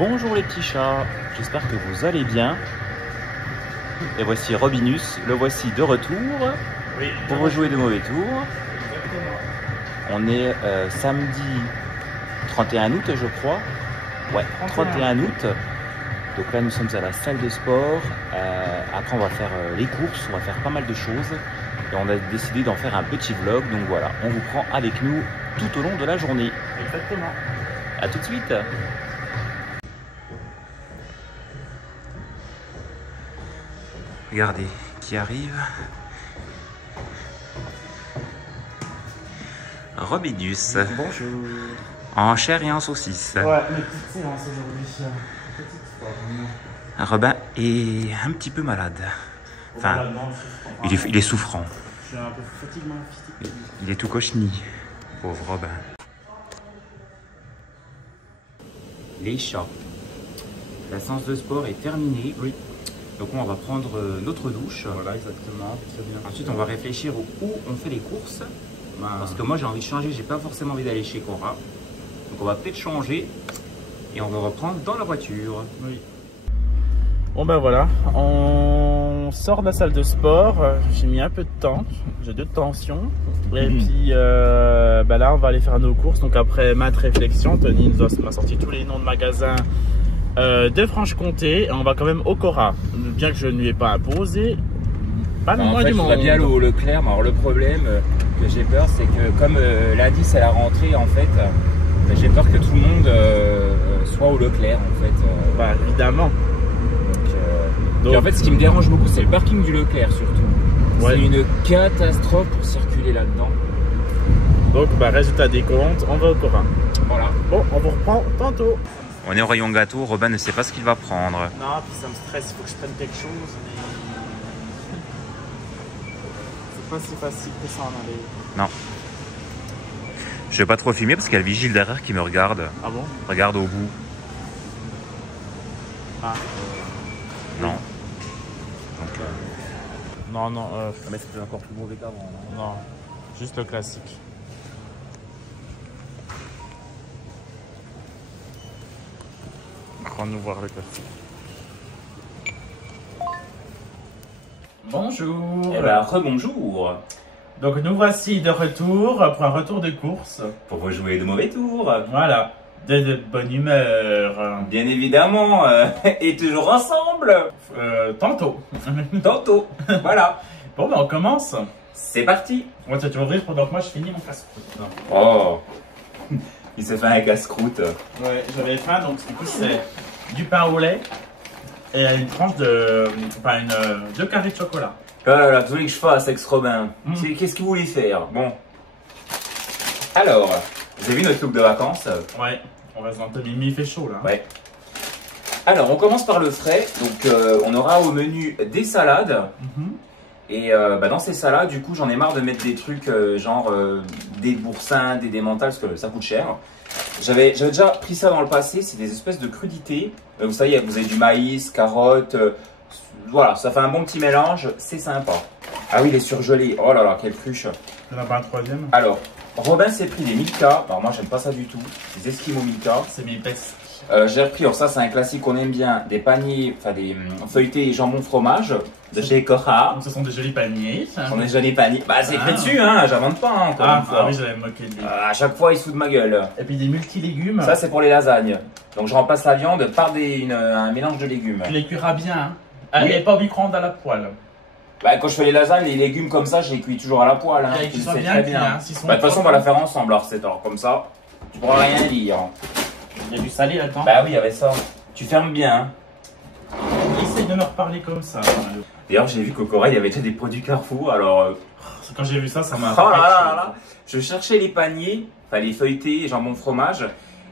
Bonjour les petits chats, j'espère que vous allez bien. Et voici Robinus, le voici de retour pour rejouer de mauvais tours. On est samedi 31 août je crois. Ouais, 31 août. Donc là nous sommes à la salle de sport. Après on va faire les courses, on va faire pas mal de choses. Et on a décidé d'en faire un petit vlog. Donc voilà, on vous prend avec nous tout au long de la journée. Exactement. A tout de suite. Regardez qui arrive. Robinus. Bonjour. En chair et en saucisse. Ouais, une petite séance aujourd'hui. Petite forme. Robin est un petit peu malade. Enfin, il est souffrant. Je suis un peu fatiguement physique. Il est tout cochenille. Pauvre Robin. Les chats. La séance de sport est terminée. Oui. Donc on va prendre notre douche. Voilà, exactement. Très bien. Ensuite, on va réfléchir où on fait les courses. Parce que moi, j'ai envie de changer. J'ai pas forcément envie d'aller chez Cora. Donc on va peut-être changer. Et on va reprendre dans la voiture. Oui. Bon ben voilà, on sort de la salle de sport. J'ai mis un peu de temps. J'ai 2 tensions. Et puis ben là, on va aller faire nos courses. Donc après maintes réflexions, Tony m'a sorti tous les noms de magasins de Franche-Comté. Et on va quand même au Cora. Bien que je ne lui ai pas imposé. Pas le moins du monde. On va bien aller au Leclerc, mais alors le problème que j'ai peur, c'est que comme lundi c'est la rentrée en fait, j'ai peur que tout le monde soit au Leclerc en fait. Bah évidemment. Donc, et en fait, ce qui me dérange beaucoup, c'est le parking du Leclerc surtout. Ouais. C'est une catastrophe pour circuler là-dedans. Donc bah résultat des comptes, on va au Cora. Voilà. Bon, on vous reprend tantôt. On est au rayon gâteau. Robin ne sait pas ce qu'il va prendre. Non, puis ça me stresse, il faut que je prenne quelque chose. C'est pas si facile que ça en aller. Non. Je vais pas trop filmer parce qu'il y a le vigile derrière qui me regarde. Ah bon? Regarde au bout. Ah. Non. Non, non, Mais c'était encore plus mauvais qu'avant. non. Juste le classique. Rends-nous voir le classique. Bonjour. Eh ben, rebonjour. Donc nous voici de retour pour un retour de course. Pour rejouer de mauvais tours. Voilà, de bonne humeur. Bien évidemment. Et toujours ensemble. Tantôt. Tantôt. Voilà. Bon, ben on commence. C'est parti. Ouais, tu vas ouvrir pendant que moi je finis mon casse-croûte. Oh. Il s'est fait un casse-croûte. Ouais, j'avais faim, donc du coup c'est du pain au lait et une tranche de... Enfin, 2 carrés de chocolat. Oh là là, vous voulez que je fasse, ex-Robin? Qu'est-ce que vous voulez faire? Bon. Alors, vous avez vu notre look de vacances? Ouais, on va se lancer, mais il fait chaud là. Ouais. Alors, on commence par le frais. Donc, on aura au menu des salades. Et dans ces salades, du coup, j'en ai marre de mettre des trucs genre des boursins, des démentales, parce que ça coûte cher. J'avais déjà pris ça dans le passé, c'est des espèces de crudités. Vous savez, vous avez du maïs, carottes, voilà, ça fait un bon petit mélange, c'est sympa. Ah oui, les surgelés, oh là là, quelle cruche. Il n'y en a pas un troisième? Alors, Robin s'est pris des Milka, alors moi j'aime pas ça du tout, des Esquimaux Milka. C'est mes best. J'ai repris, alors ça c'est un classique qu'on aime bien, des paniers, enfin des feuilletés jambon fromage de chez Cora. Donc ce sont des jolis paniers. On est déjà des paniers. Bah c'est écrit dessus, hein, j'invente pas hein, encore une fois. Ah oui, j'avais moqué de lui. À chaque fois il se fout de ma gueule. Et puis des multi-légumes. Ça c'est pour les lasagnes. Donc je remplace la viande par un mélange de légumes. Tu les cuiras bien, hein. Ah, Oui. et pas au micro-ondes à la poêle. Bah quand je fais les lasagnes, les légumes comme ça, je les cuis toujours à la poêle. Hein. Et Tu qu'ils le soient sais bien très cuits, bien. hein, s'ils sont Bah de toute façon on va la faire ensemble, alors c'est comme ça. Tu pourras rien dire. Il y a du salé là-dedans. Bah oui, avec ça. Tu fermes bien. Hein. Essaye de me reparler comme ça. D'ailleurs, j'ai vu qu'au Cora, il y avait déjà des produits Carrefour. Alors, Quand j'ai vu ça, ça m'a... oh là là là. Je cherchais les paniers, enfin les feuilletés, jambon fromage,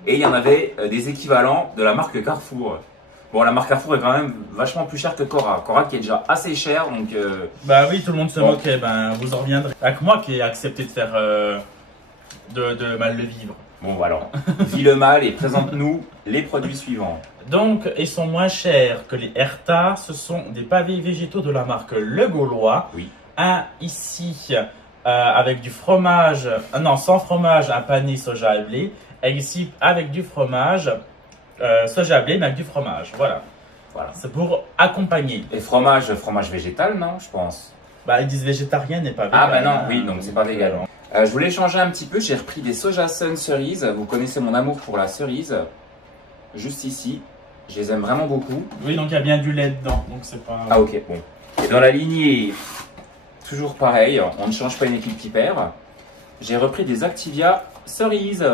et il y en avait des équivalents de la marque Carrefour. Bon, la marque Carrefour est quand même vachement plus chère que Cora. Cora qui est déjà assez cher, donc... Bah oui, tout le monde se Bon. moquait, ben vous en reviendrez. Avec moi qui ai accepté de faire... de mal le vivre. Bon, alors, vis le mal et présente-nous les produits suivants. Donc, ils sont moins chers que les Herta. Ce sont des pavés végétaux de la marque Le Gaulois. Oui. Un ici avec du fromage, non sans fromage, un panier soja et blé. Et ici avec du fromage soja blé mais avec du fromage, voilà. C'est pour accompagner. Et fromage végétal, non, je pense. Bah, ils disent végétarien et pas vegan. Ah bah non, oui, donc c'est pas vegan. Je voulais changer un petit peu, j'ai repris des Soja Sun cerises. Vous connaissez mon amour pour la cerise. Juste ici, je les aime vraiment beaucoup. Oui, donc il y a bien du lait dedans, donc c'est pas... Ah ok, bon. Et dans la lignée, toujours pareil, on ne change pas une équipe qui perd. J'ai repris des Activia cerises.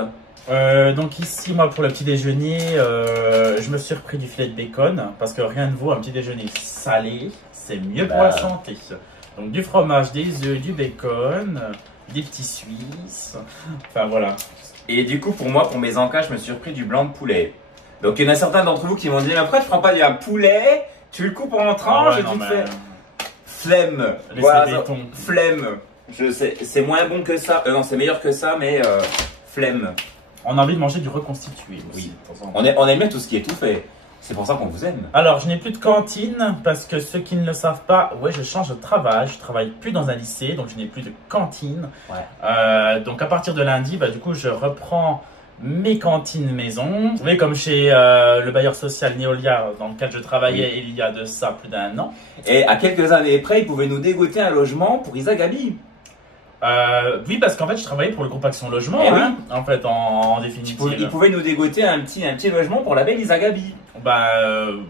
Donc ici, moi, pour le petit déjeuner, je me suis repris du filet de bacon, parce que rien ne vaut un petit déjeuner salé, c'est mieux pour la santé. Donc du fromage, des œufs, du bacon, des petits suisses, enfin voilà. Et du coup, pour moi, pour mes encas, je me suis repris du blanc de poulet. Donc il y en a certains d'entre vous qui m'ont dit, mais après tu prends pas du poulet, tu le coupes en tranches et tu te fais... Flemme, voilà, flemme. Je sais, c'est moins bon que ça, non c'est meilleur que ça, mais flemme. On a envie de manger du reconstitué aussi. Oui. On aime bien tout ce qui est tout fait. C'est pour ça qu'on vous aime. Alors, je n'ai plus de cantine parce que ceux qui ne le savent pas, ouais, je change de travail. Je travaille plus dans un lycée, donc je n'ai plus de cantine. Ouais. Donc, à partir de lundi, bah, du coup, je reprends mes cantines maison. Vous voyez, comme chez le bailleur social Neolia, dans lequel je travaillais il y a de ça plus d'1 an. Et à quelques années près, ils pouvaient nous dégoter un logement pour Isa Gabi. Oui, parce qu'en fait, je travaillais pour le groupe Action Logement, hein, en fait, en définitive. Ils pouvaient nous dégoter un petit logement pour la belle Isa Gabi. Bah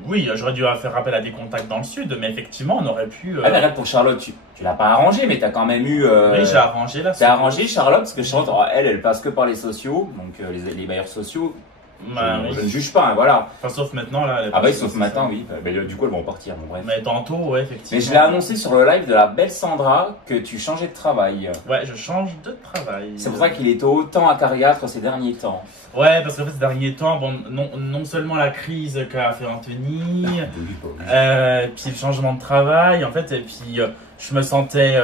oui, j'aurais dû faire appel à des contacts dans le sud, mais effectivement, on aurait pu... Ah mais regarde, pour Charlotte, tu l'as pas arrangé, mais tu as quand même eu... Oui, j'ai arrangé là. Tu as arrangé Charlotte, parce que Charlotte, elle passe que par les sociaux, donc les bailleurs sociaux. Bah, je ne juge pas, hein, voilà. Enfin, sauf maintenant, là. Ah bah oui, sauf maintenant, oui. Mais du coup, elles vont partir, bon bref. Mais tantôt, ouais, effectivement. Mais je l'ai annoncé sur le live de la belle Sandra que tu changeais de travail. Ouais, je change de travail. C'est pour ça qu'il était autant acariâtre ces derniers temps. Ouais, parce qu'en fait, ces derniers temps, bon, non seulement la crise qu'a fait Anthony, puis le changement de travail, en fait, et puis je me sentais...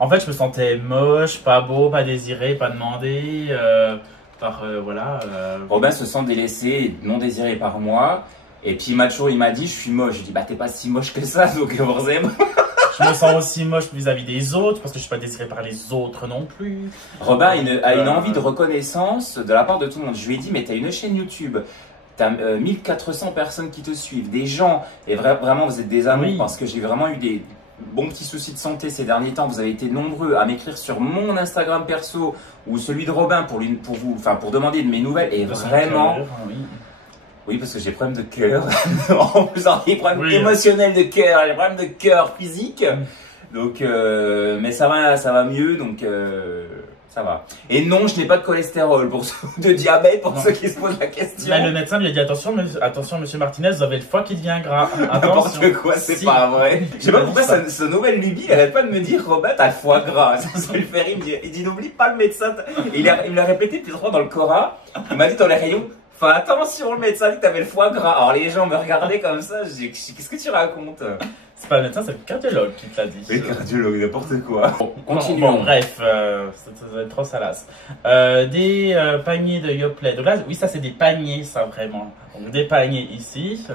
je me sentais moche, pas beau, pas désiré, pas demandé... Robin se sent délaissé, non désiré par moi. Et puis Macho, il m'a dit, je suis moche. Je dis, bah t'es pas si moche que ça, donc forcément. Je me sens aussi moche vis-à-vis des autres, parce que je suis pas désiré par les autres non plus. Robin a une envie de reconnaissance de la part de tout le monde. Je lui ai dit, mais t'as une chaîne YouTube, t'as 1400 personnes qui te suivent, des gens, et vraiment vous êtes des amours, oui. Parce que j'ai vraiment eu des bons petits soucis de santé ces derniers temps. Vous avez été nombreux à m'écrire sur mon Instagram perso ou celui de Robin pour demander de mes nouvelles. Et vraiment, oui, parce que j'ai des problèmes de cœur. En plus, des problèmes émotionnels de cœur, des problèmes de cœur physique. Donc, mais ça va mieux. Donc, ça va. Et non, je n'ai pas de cholestérol, de diabète, pour ceux qui se posent la question. Mais le médecin lui a dit attention, monsieur Martinez, vous avez le foie qui devient gras. N'importe quoi, c'est pas vrai. Je sais pas pourquoi ce nouvelle lubie, il arrête pas de me dire Robin, t'as le foie gras. Ça lui fait rire. Il dit n'oublie pas le médecin. Il me l'a répété plusieurs fois dans le Cora. Il m'a dit dans les rayons. Fais attention, le médecin dit que t'avais le foie gras. Alors les gens me regardaient comme ça. Je dis qu'est-ce que tu racontes? C'est pas le médecin, c'est le cardiologue qui te l'a dit. Le cardiologue, n'importe quoi. Continuons. Bon, bref, ça va être trop salace. Des paniers de Yoplait. Donc là, oui, ça c'est des paniers, ça vraiment. Donc des paniers ici,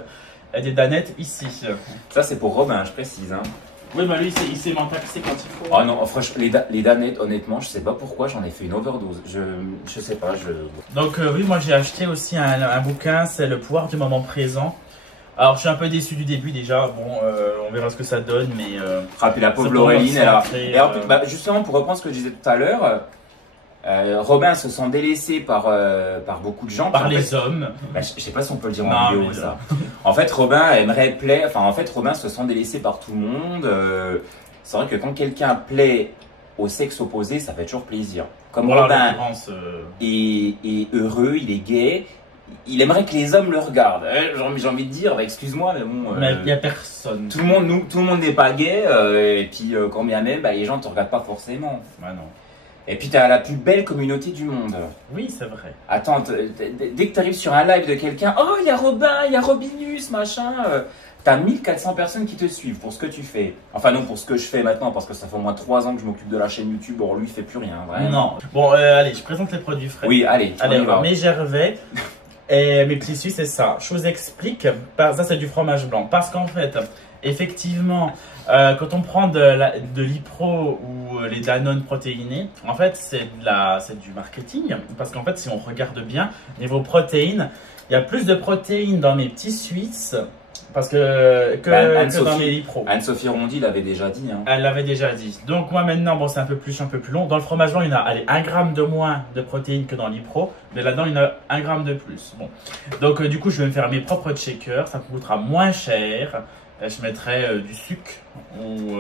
et des danettes ici. Ça c'est pour Robin, je précise. Hein. Oui, mais lui, il sait m'en taxer quand il faut. Ah non, franchement, les danettes, honnêtement, je sais pas pourquoi j'en ai fait une overdose. Je sais pas, Donc oui, moi j'ai acheté aussi un bouquin, c'est Le pouvoir du moment présent. Alors, je suis un peu déçu du début déjà. Bon, on verra ce que ça donne, mais. Puis la pauvre Laureline, elle a. Justement, pour reprendre ce que je disais tout à l'heure, Robin se sent délaissé par beaucoup de gens. Par les hommes. Je sais pas si on peut le dire en vidéo, ça. En fait, Robin aimerait plaire. Enfin, en fait, Robin se sent délaissé par tout le monde. C'est vrai que quand quelqu'un plaît au sexe opposé, ça fait toujours plaisir. Comme Robin est heureux, il est gay. Il aimerait que les hommes le regardent. J'ai envie de dire, excuse-moi, mais bon. Mais il n'y a personne. Tout le monde n'est pas gay, et puis quand bien même, les gens ne te regardent pas forcément. Ouais, non. Et puis tu as la plus belle communauté du monde. Oui, c'est vrai. Attends, dès que tu arrives sur un live de quelqu'un, oh, il y a Robin, il y a Robinus, machin. T'as 1400 personnes qui te suivent pour ce que tu fais. Enfin non, pour ce que je fais maintenant, parce que ça fait au moins 3 ans que je m'occupe de la chaîne YouTube. Or lui, il fait plus rien, vraiment. Non. Bon, allez, je présente les produits frais. Oui, allez, mes Gervais. Et mes petits Suisses, c'est ça. Je vous explique. Ça, c'est du fromage blanc. Parce qu'en fait, effectivement, quand on prend de l'Ipro ou les Danone protéinés, en fait, c'est du marketing. Parce qu'en fait, si on regarde bien, niveau protéines, Il y a plus de protéines dans mes petits Suisses parce que dans mes Lipro. Anne-Sophie Rondy l'avait déjà dit. Hein. Elle l'avait déjà dit. Donc moi maintenant, bon, c'est un peu plus long. Dans le fromage blanc, il y a 1 gramme de moins de protéines que dans Lipro. Mais là-dedans, il y en a 1 gramme de plus. Bon. Donc du coup, je vais me faire mes propres shakers. Ça me coûtera moins cher. Je mettrai du sucre ou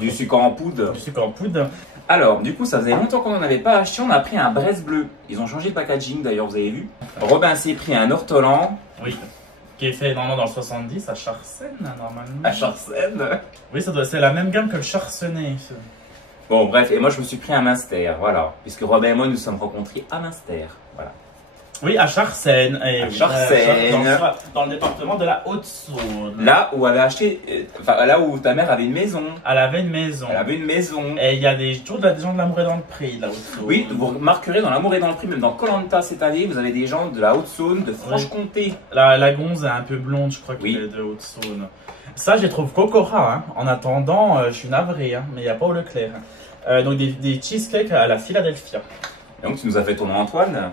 du sucre en poudre. Du sucre en poudre. Alors, du coup, ça faisait longtemps qu'on n'en avait pas acheté. On a pris un Bresse bleu. Ils ont changé le packaging d'ailleurs, vous avez vu. Robin s'est pris un ortolan. Oui. Qui est fait normalement dans le 70 à Charsen, normalement. À Charsen. Oui, c'est la même gamme que le Charcenais. Bon, bref, et moi je me suis pris un Munster, voilà. Puisque Robin et moi nous sommes rencontrés à Munster, voilà. Oui, à Charsen. À Charsen. Dans le département de la Haute-Saône. Là où elle a acheté, là où ta mère avait une maison. Elle avait une maison. Elle avait une maison. Et il y a toujours des gens de l'Amour et dans le Prix, la Haute-Saône. Oui, vous remarquerez dans l'Amour et dans le Prix, même dans Koh-Lanta cette année, vous avez des gens de la Haute-Saône, de Franche-Comté. La gonze est un peu blonde, je crois qu'elle est de Haute-Saône. Ça, je les trouve Cocora. Hein. En attendant, je suis navré, hein, mais il n'y a pas au Leclerc. Donc des cheesecakes à la Philadelphia. Et donc tu nous as fait tourner Antoine.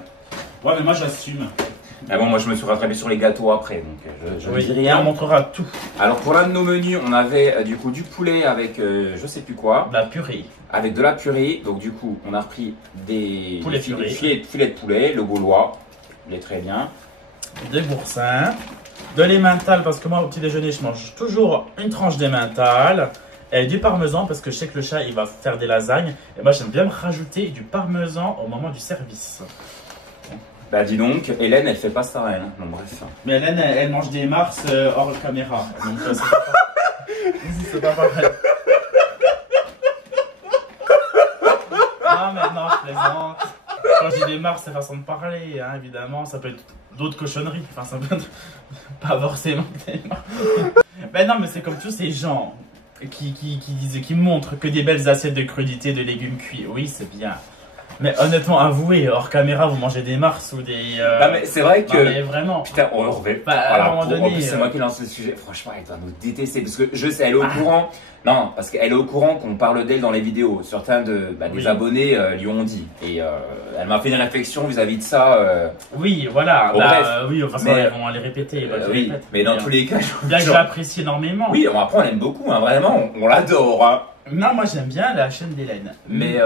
Ouais, mais moi j'assume. Ah bon, moi je me suis rattrapé sur les gâteaux après, donc je ne dis rien. On montrera tout. Alors pour l'un de nos menus, on avait du coup du poulet avec je sais plus quoi. De la purée. Avec de la purée, donc du coup on a repris des filets de poulet, le gaulois, il est très bien. Des boursins, de l'emmental, parce que moi au petit déjeuner je mange toujours une tranche d'emmental. Et du parmesan, parce que je sais que le chat il va faire des lasagnes. Et moi j'aime bien me rajouter du parmesan au moment du service. Bah dis donc, Hélène elle fait pas ça elle, hein. Donc bref. Mais Hélène elle mange des mars hors caméra. Donc c'est pas pareil. Non mais non, je plaisante. Quand je dis des mars, c'est façon de parler, hein, évidemment. Ça peut être d'autres cochonneries. Enfin ça peut être pas forcément des mars. Ben non mais c'est comme tous ces gens qui montrent que des belles assiettes de crudités, de légumes cuits. Oui, c'est bien. Mais honnêtement, avouez, hors caméra, vous mangez des mars ou des... Non mais c'est vrai que... Non mais vraiment. Putain, on revêt. Bah, à un moment donné... En plus, c'est moi qui lance le sujet. Franchement, elle doit nous détester. Parce que je sais, elle est au courant... Non, parce qu'elle est au courant qu'on parle d'elle dans les vidéos. Certains des abonnés lui ont dit. Et elle m'a fait une réflexion vis-à-vis de ça. Oui, voilà. Bon, bref. Oui, enfin, ça, elles vont les répéter. Oui, mais dans tous les cas... Bien que je l'apprécie énormément. Oui, après, on l'aime beaucoup, hein, vraiment. On l'adore, hein. Non, moi j'aime bien la chaîne d'Hélène. Mais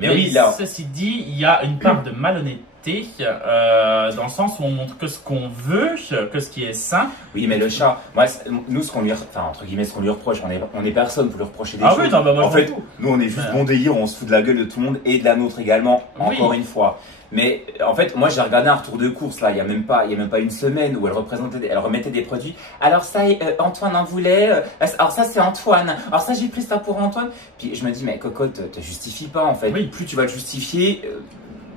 oui, là. Ceci dit, il y a une part de malhonnêteté dans le sens où on montre que ce qu'on veut, que ce qui est sain. Oui, mais le chat, moi, nous, ce qu'on lui, entre guillemets, ce qu'on lui reproche, on est personne pour lui reprocher des choses. Oui, non, bah, moi, en fait, nous, on est juste bon délire, on se fout de la gueule de tout le monde et de la nôtre également, encore une fois. Mais en fait, moi j'ai regardé un retour de course là, il y a même pas une semaine où elle remettait des produits. Alors ça, Antoine en voulait. Alors ça c'est Antoine. Alors ça j'ai pris ça pour Antoine. Puis je me dis mais cocotte, te justifie pas en fait. Oui. Plus tu vas te justifier,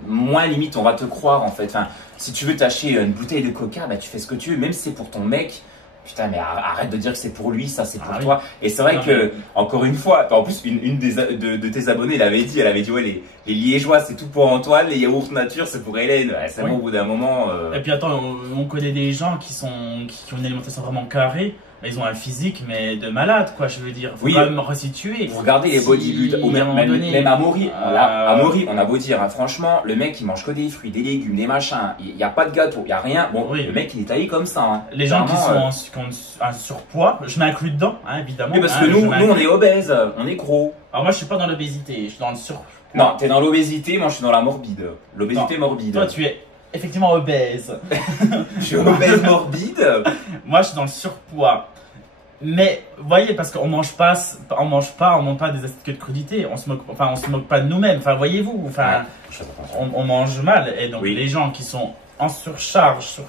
moins limite on va te croire en fait. Enfin, si tu veux t'acheter une bouteille de Coca, bah tu fais ce que tu veux, même si c'est pour ton mec. Putain, mais arrête de dire que c'est pour lui, ça c'est pour toi. Et c'est vrai que, encore une fois, en plus, une de tes abonnés elle avait dit ouais, les liégeois c'est tout pour Antoine, les yaourts nature c'est pour Hélène. C'est bon, au bout d'un moment. Et puis attends, on connaît des gens qui ont une alimentation vraiment carrée. Ils ont un physique, mais de malade, quoi, je veux dire. Faut quand même resituer. Vous regardez les bodybuilders, ou même Amaury, on a beau dire, hein, franchement, le mec il mange que des fruits, des légumes, des machins, il n'y a pas de gâteau, il n'y a rien. Bon, le mec il est taillé comme ça. Hein. Les gens qui ont un surpoids, je m'inclus dedans, hein, évidemment. Oui, parce que nous on est obèses, on est gros. Alors moi je suis pas dans l'obésité, je suis dans le surpoids. Non, t'es dans l'obésité, moi je suis dans la morbide. L'obésité morbide. Toi tu es effectivement obèse. Je suis obèse morbide. Moi je suis dans le surpoids. Mais vous voyez, parce qu'on mange pas des acides de crudité, on se moque pas de nous-mêmes. Enfin, voyez-vous, enfin, on mange mal. Et donc les gens qui sont en surcharge,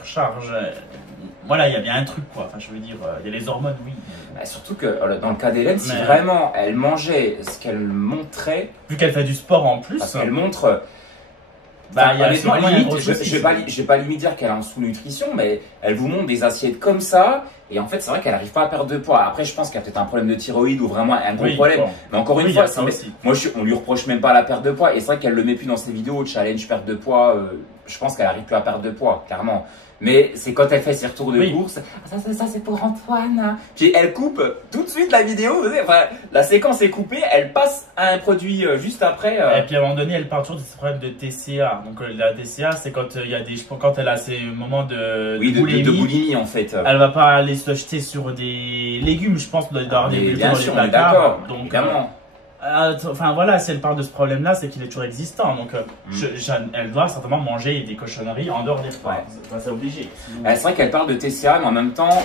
voilà, il y a bien un truc quoi. Enfin, je veux dire, il y a les hormones, oui. Bah, surtout que dans le cas d'Hélène, si vraiment elle mangeait ce qu'elle montrait, vu qu'elle fait du sport en plus, parce qu'elle montre. Honnêtement, limite, je vais pas limite dire qu'elle a en sous-nutrition, mais elle vous montre des assiettes comme ça, Et en fait, c'est vrai qu'elle n'arrive pas à perdre de poids. Après, je pense qu'il y a peut-être un problème de thyroïde ou vraiment un gros problème. Bon. Mais encore une fois, moi, on lui reproche même pas la perte de poids. Et c'est vrai qu'elle le met plus dans ses vidéos, challenge perte de poids. Je pense qu'elle n'arrive plus à perdre de poids, clairement. Mais c'est quand elle fait ses retours de course. Ça c'est pour Antoine. Puis elle coupe tout de suite la vidéo. Enfin, la séquence est coupée. Elle passe à un produit juste après. Et puis à un moment donné, elle parle toujours de ce problème de TCA. Donc la TCA, c'est quand il y a quand elle a ces moments de boulimie en fait. Elle va pas aller se jeter sur des légumes, je pense, dans des légumes dans les placards. D'accord. Donc évidemment. Enfin voilà, si elle parle de ce problème-là, c'est qu'il est toujours existant. Donc elle doit certainement manger des cochonneries en dehors des repas. Ouais. C'est obligé. C'est vrai qu'elle parle de TCA, mais en même temps,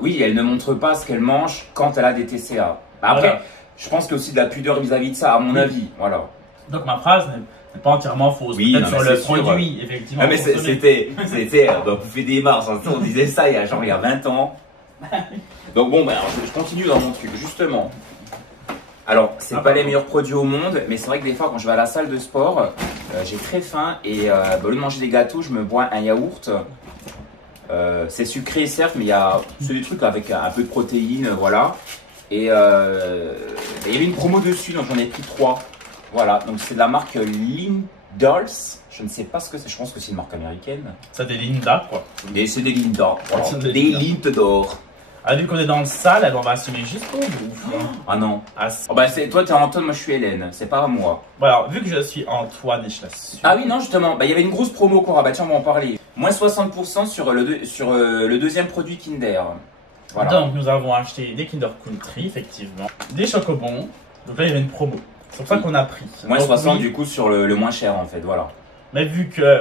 oui, elle ne montre pas ce qu'elle mange quand elle a des TCA. Après, voilà. Je pense qu'il y a aussi de la pudeur vis-à-vis de ça, à mon avis. Voilà. Donc ma phrase n'est pas entièrement fausse. Oui, peut-être sur le produit, effectivement. Ah, mais c'était, vous faites des mars. On disait ça il y a 20 ans. Donc bon, alors, je continue dans mon truc, justement. Alors, c'est pas les meilleurs produits au monde, mais c'est vrai que des fois, quand je vais à la salle de sport, j'ai très faim et au lieu de manger des gâteaux, je me bois un yaourt. C'est sucré, certes, mais c'est des trucs avec un peu de protéines, voilà. Et il y avait une promo dessus, donc j'en ai pris 3. Voilà, donc c'est de la marque Lindors. Je ne sais pas ce que c'est, je pense que c'est une marque américaine. C'est des Linda, quoi. C'est des Linda, voilà. Des Lindor. Ah, vu qu'on est dans le sale, on va assumer jusqu'au bout. Ah non. Bah toi t'es Antoine, moi je suis Hélène, c'est pas moi. Bon alors, vu que je suis Antoine et je t'assure. Ah oui non justement, bah il y avait une grosse promo quoi, bah tiens on va en parler. Moins 60% sur le deuxième produit Kinder. Voilà. Donc nous avons acheté des Kinder Country, effectivement. Des chocobons, donc là il y avait une promo. C'est pour ça qu'on a pris. Moins 60 du coup sur le moins cher en fait, voilà. Mais vu que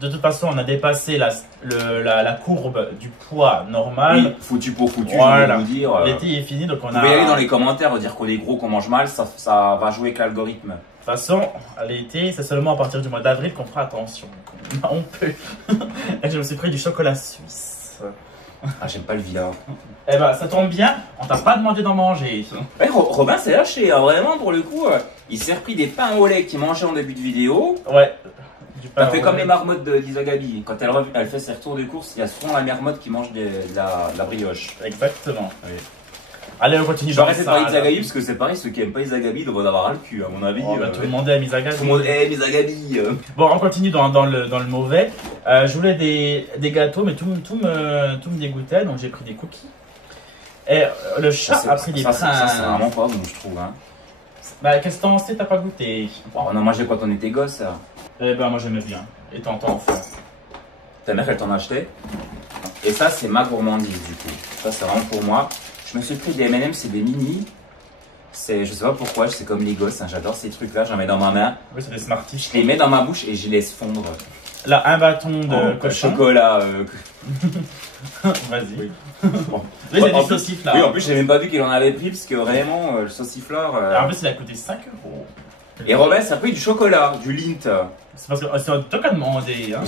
de toute façon, on a dépassé la courbe du poids normal. Oui, foutu pour foutu, voilà. Je vais vous dire. L'été est fini, donc on a... Vous pouvez aller dans les commentaires dire qu'on est gros, qu'on mange mal, ça va jouer avec l'algorithme. De toute façon, à l'été, c'est seulement à partir du mois d'avril qu'on fera attention. On peut. Et je me suis pris du chocolat suisse. Ah, j'aime pas le vilain. Eh ben, ça tombe bien, on t'a pas demandé d'en manger. Ouais, Robin s'est lâché, hein, vraiment, pour le coup. Il s'est repris des pains au lait qu'il mangeait en début de vidéo. Ouais. Ça fait comme les marmottes d'Isa Gabi. Quand elle fait ses retours de course, il y a souvent la marmotte qui mange de la brioche. Exactement. Oui. Allez, on continue. Je vais arrêter de parler d'Isa Gabi parce que c'est pareil, ceux qui n'aiment pas Isa Gabi doivent avoir le cul, à mon avis. Tout le monde aime Isa Gabi. Tout le monde aime Isa Gabi. Bon, on continue dans le mauvais. Je voulais des gâteaux, mais tout me dégoûtait, donc j'ai pris des cookies. Et le chat a pris des pains. Ça, c'est vraiment pas bon, je trouve. Hein. Bah, qu'est-ce que t'en sais, t'as pas goûté? On en mangeait quand on était gosse. Eh ben, moi j'aimais bien, étant enfant. Ta mère, elle t'en achetait? Et ça, c'est ma gourmandise, du coup. Ça, c'est vraiment pour moi. Je me suis pris des M&M, c'est des mini. Je sais pas pourquoi, c'est comme les gosses, hein. J'adore ces trucs-là, j'en mets dans ma main. Oui, c'est des Smarties. Je les mets dans ma bouche et je les laisse fondre. Là, un bâton de cochon. Chocolat. Vas-y. Oui. Bon. Oui, c'est du sauciflard. Oui, en plus, j'ai même pas vu qu'il en avait pris, parce que vraiment, le sauciflard. En plus, il a coûté 5 €. Et Robin, ça a pris du chocolat, du Lindt. C'est parce que c'est toi qui as demandé. Hein.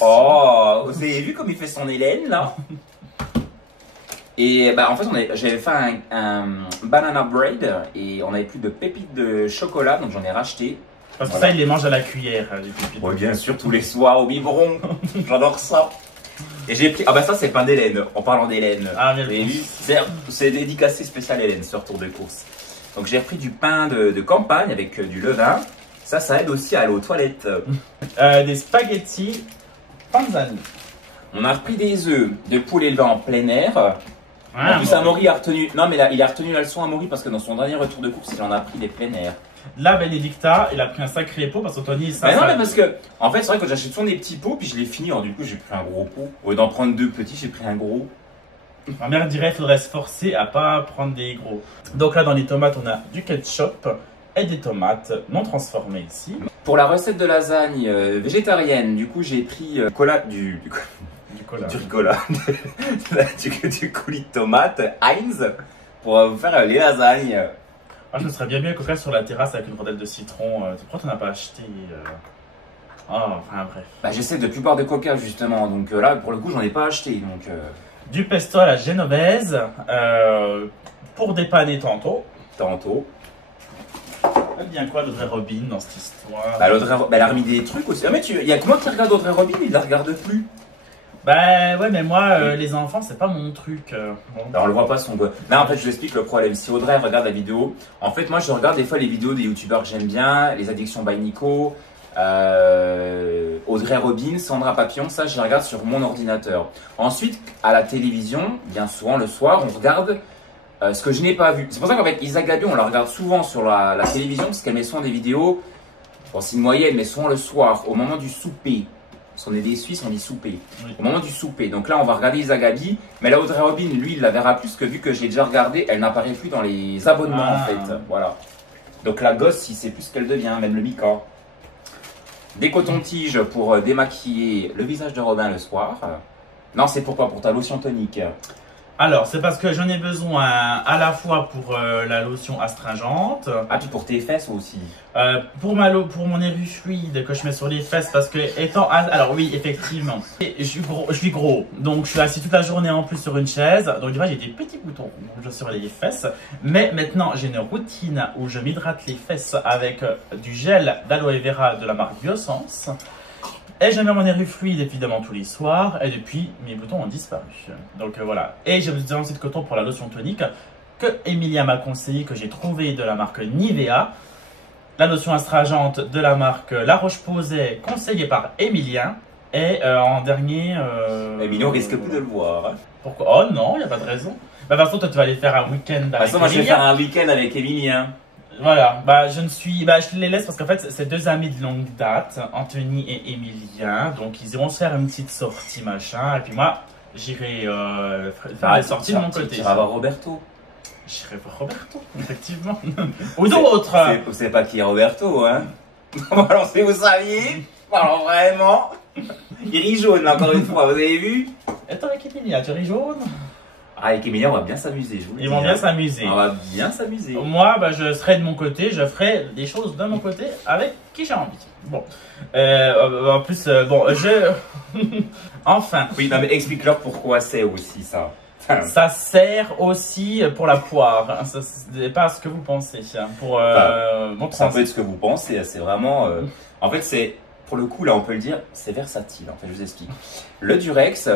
Oh, vous avez vu comme il fait son Hélène, là? Et bah, en fait, j'avais fait un banana bread et on avait plus de pépites de chocolat, donc j'en ai racheté. Parce que ça, il les mange à la cuillère, les pépites. Oui, bien sûr, tous les soirs au biberon. J'adore ça. Et j'ai pris. Ah, bah, ça, c'est pain d'Hélène, en parlant d'Hélène. Ah, bien vu. C'est dédicacé spécial Hélène, ce retour de course. Donc, j'ai repris du pain de campagne avec du levain. Ça aide aussi à aller aux toilettes. Des spaghettis panzani. On a repris des œufs de poulet élevé en plein air. En plus, Amaury a retenu. Non, mais là, il a retenu la leçon, Amaury, parce que dans son dernier retour de course, il en a pris des plein air. Là, Benedicta, il a pris un sacré pot parce qu'Anthony, ça. Mais non, mais parce que, en fait, c'est vrai que j'achète souvent des petits pots, puis je les finis. Alors, du coup, j'ai pris un gros pot. Au lieu d'en prendre 2 petits, j'ai pris un gros. Ma mère dirait qu'il faudrait se forcer à pas prendre des gros. Donc là, dans les tomates, on a du ketchup et des tomates non transformées ici. Pour la recette de lasagne végétarienne, du coup, j'ai pris du coulis de tomates Heinz pour faire les lasagnes. Moi, je me serais bien mis coca sur la terrasse avec une rondelle de citron. Pourquoi t'en as pas acheté enfin bref. Bah, j'essaie de plus boire de coca justement, donc là pour le coup j'en ai pas acheté. Donc, Du pesto à la génovaise pour dépanner tantôt. Eh bien quoi l'Audrey Robin dans cette histoire? Bah, elle a remis des trucs aussi. Ah mais il y a que moi qui regarde Audrey Robin, il la regarde plus. Bah ouais, mais moi, les enfants, c'est pas mon truc. Bon. Alors, on le voit pas son gosse. Là, en fait, je vous explique le problème. Si Audrey regarde la vidéo, en fait, moi, je regarde des fois les vidéos des youtubeurs que j'aime bien, les addictions by Nico, Audrey Robin, Sandra Papillon, ça, je les regarde sur mon ordinateur. Ensuite, à la télévision, bien souvent, le soir, on regarde ce que je n'ai pas vu. C'est pour ça qu'en fait, Isaac Gabi, on la regarde souvent sur la télévision, parce qu'elle met souvent des vidéos, bon, c'est une moyenne, mais souvent le soir, au moment du souper. Parce qu'on est des Suisses, on dit souper. Oui. Au moment du souper. Donc là, on va regarder Isaac Gabi. Mais là, Audrey Robin, lui, il la verra plus que vu que j'ai déjà regardé, elle n'apparaît plus dans les abonnements en fait. Voilà. Donc la gosse, il sait plus ce qu'elle devient, même le Mika. Des cotons-tiges pour démaquiller le visage de Robin le soir. Non, c'est pourquoi? Pour ta lotion tonique. Alors, c'est parce que j'en ai besoin à la fois pour la lotion astringente. Ah, puis pour tes fesses aussi. Pour mon éru fluide que je mets sur les fesses parce que étant... Alors oui, effectivement, je suis gros. Donc je suis assis toute la journée en plus sur une chaise. Donc du coup, j'ai des petits boutons rouges sur les fesses. Mais maintenant, j'ai une routine où je m'hydrate les fesses avec du gel d'aloe vera de la marque Biossens. Et je mets mon éru fluide évidemment tous les soirs et depuis mes boutons ont disparu. Donc voilà. Et j'ai besoin aussi de coton pour la lotion tonique que Emilia m'a conseillé, que j'ai trouvé de la marque Nivea. La lotion astringente de la marque La Roche-Posay conseillée par Emilien. Et en dernier... Emilien, on risque plus de le voir. Hein. Pourquoi? Oh non, il n'y a pas de raison. Bah, de toute façon, toi tu vas aller faire un week-end avec Emilien. De toute façon, moi je vais faire un week-end avec Emilien. Voilà, je les laisse parce qu'en fait, c'est deux amis de longue date, Anthony et Emilien. Donc, ils iront se faire une petite sortie, machin. Et puis moi, j'irai faire les sorties de mon côté. Tu iras voir Roberto. J'irai voir Roberto, effectivement. Ou d'autres. Vous savez pas qui est Roberto, hein? Alors, si vous saviez, alors vraiment, il rit jaune, encore une fois, vous avez vu? Attends, avec Emilien, tu ris jaune? Ah, avec Emilien, on va bien s'amuser, je vous le dis. Ils vont bien s'amuser. On va bien s'amuser. Moi, je serai de mon côté, je ferai des choses de mon côté avec qui j'ai envie. Bon. En plus, enfin. Oui, non, mais explique-leur pourquoi c'est aussi ça. Ça sert aussi pour la poire. Ça, c'est pas ce que vous pensez. Pour, ça peut être ce que vous pensez. C'est vraiment. En fait, c'est. Pour le coup, là, on peut le dire, c'est versatile. En fait, je vous explique. Le Durex.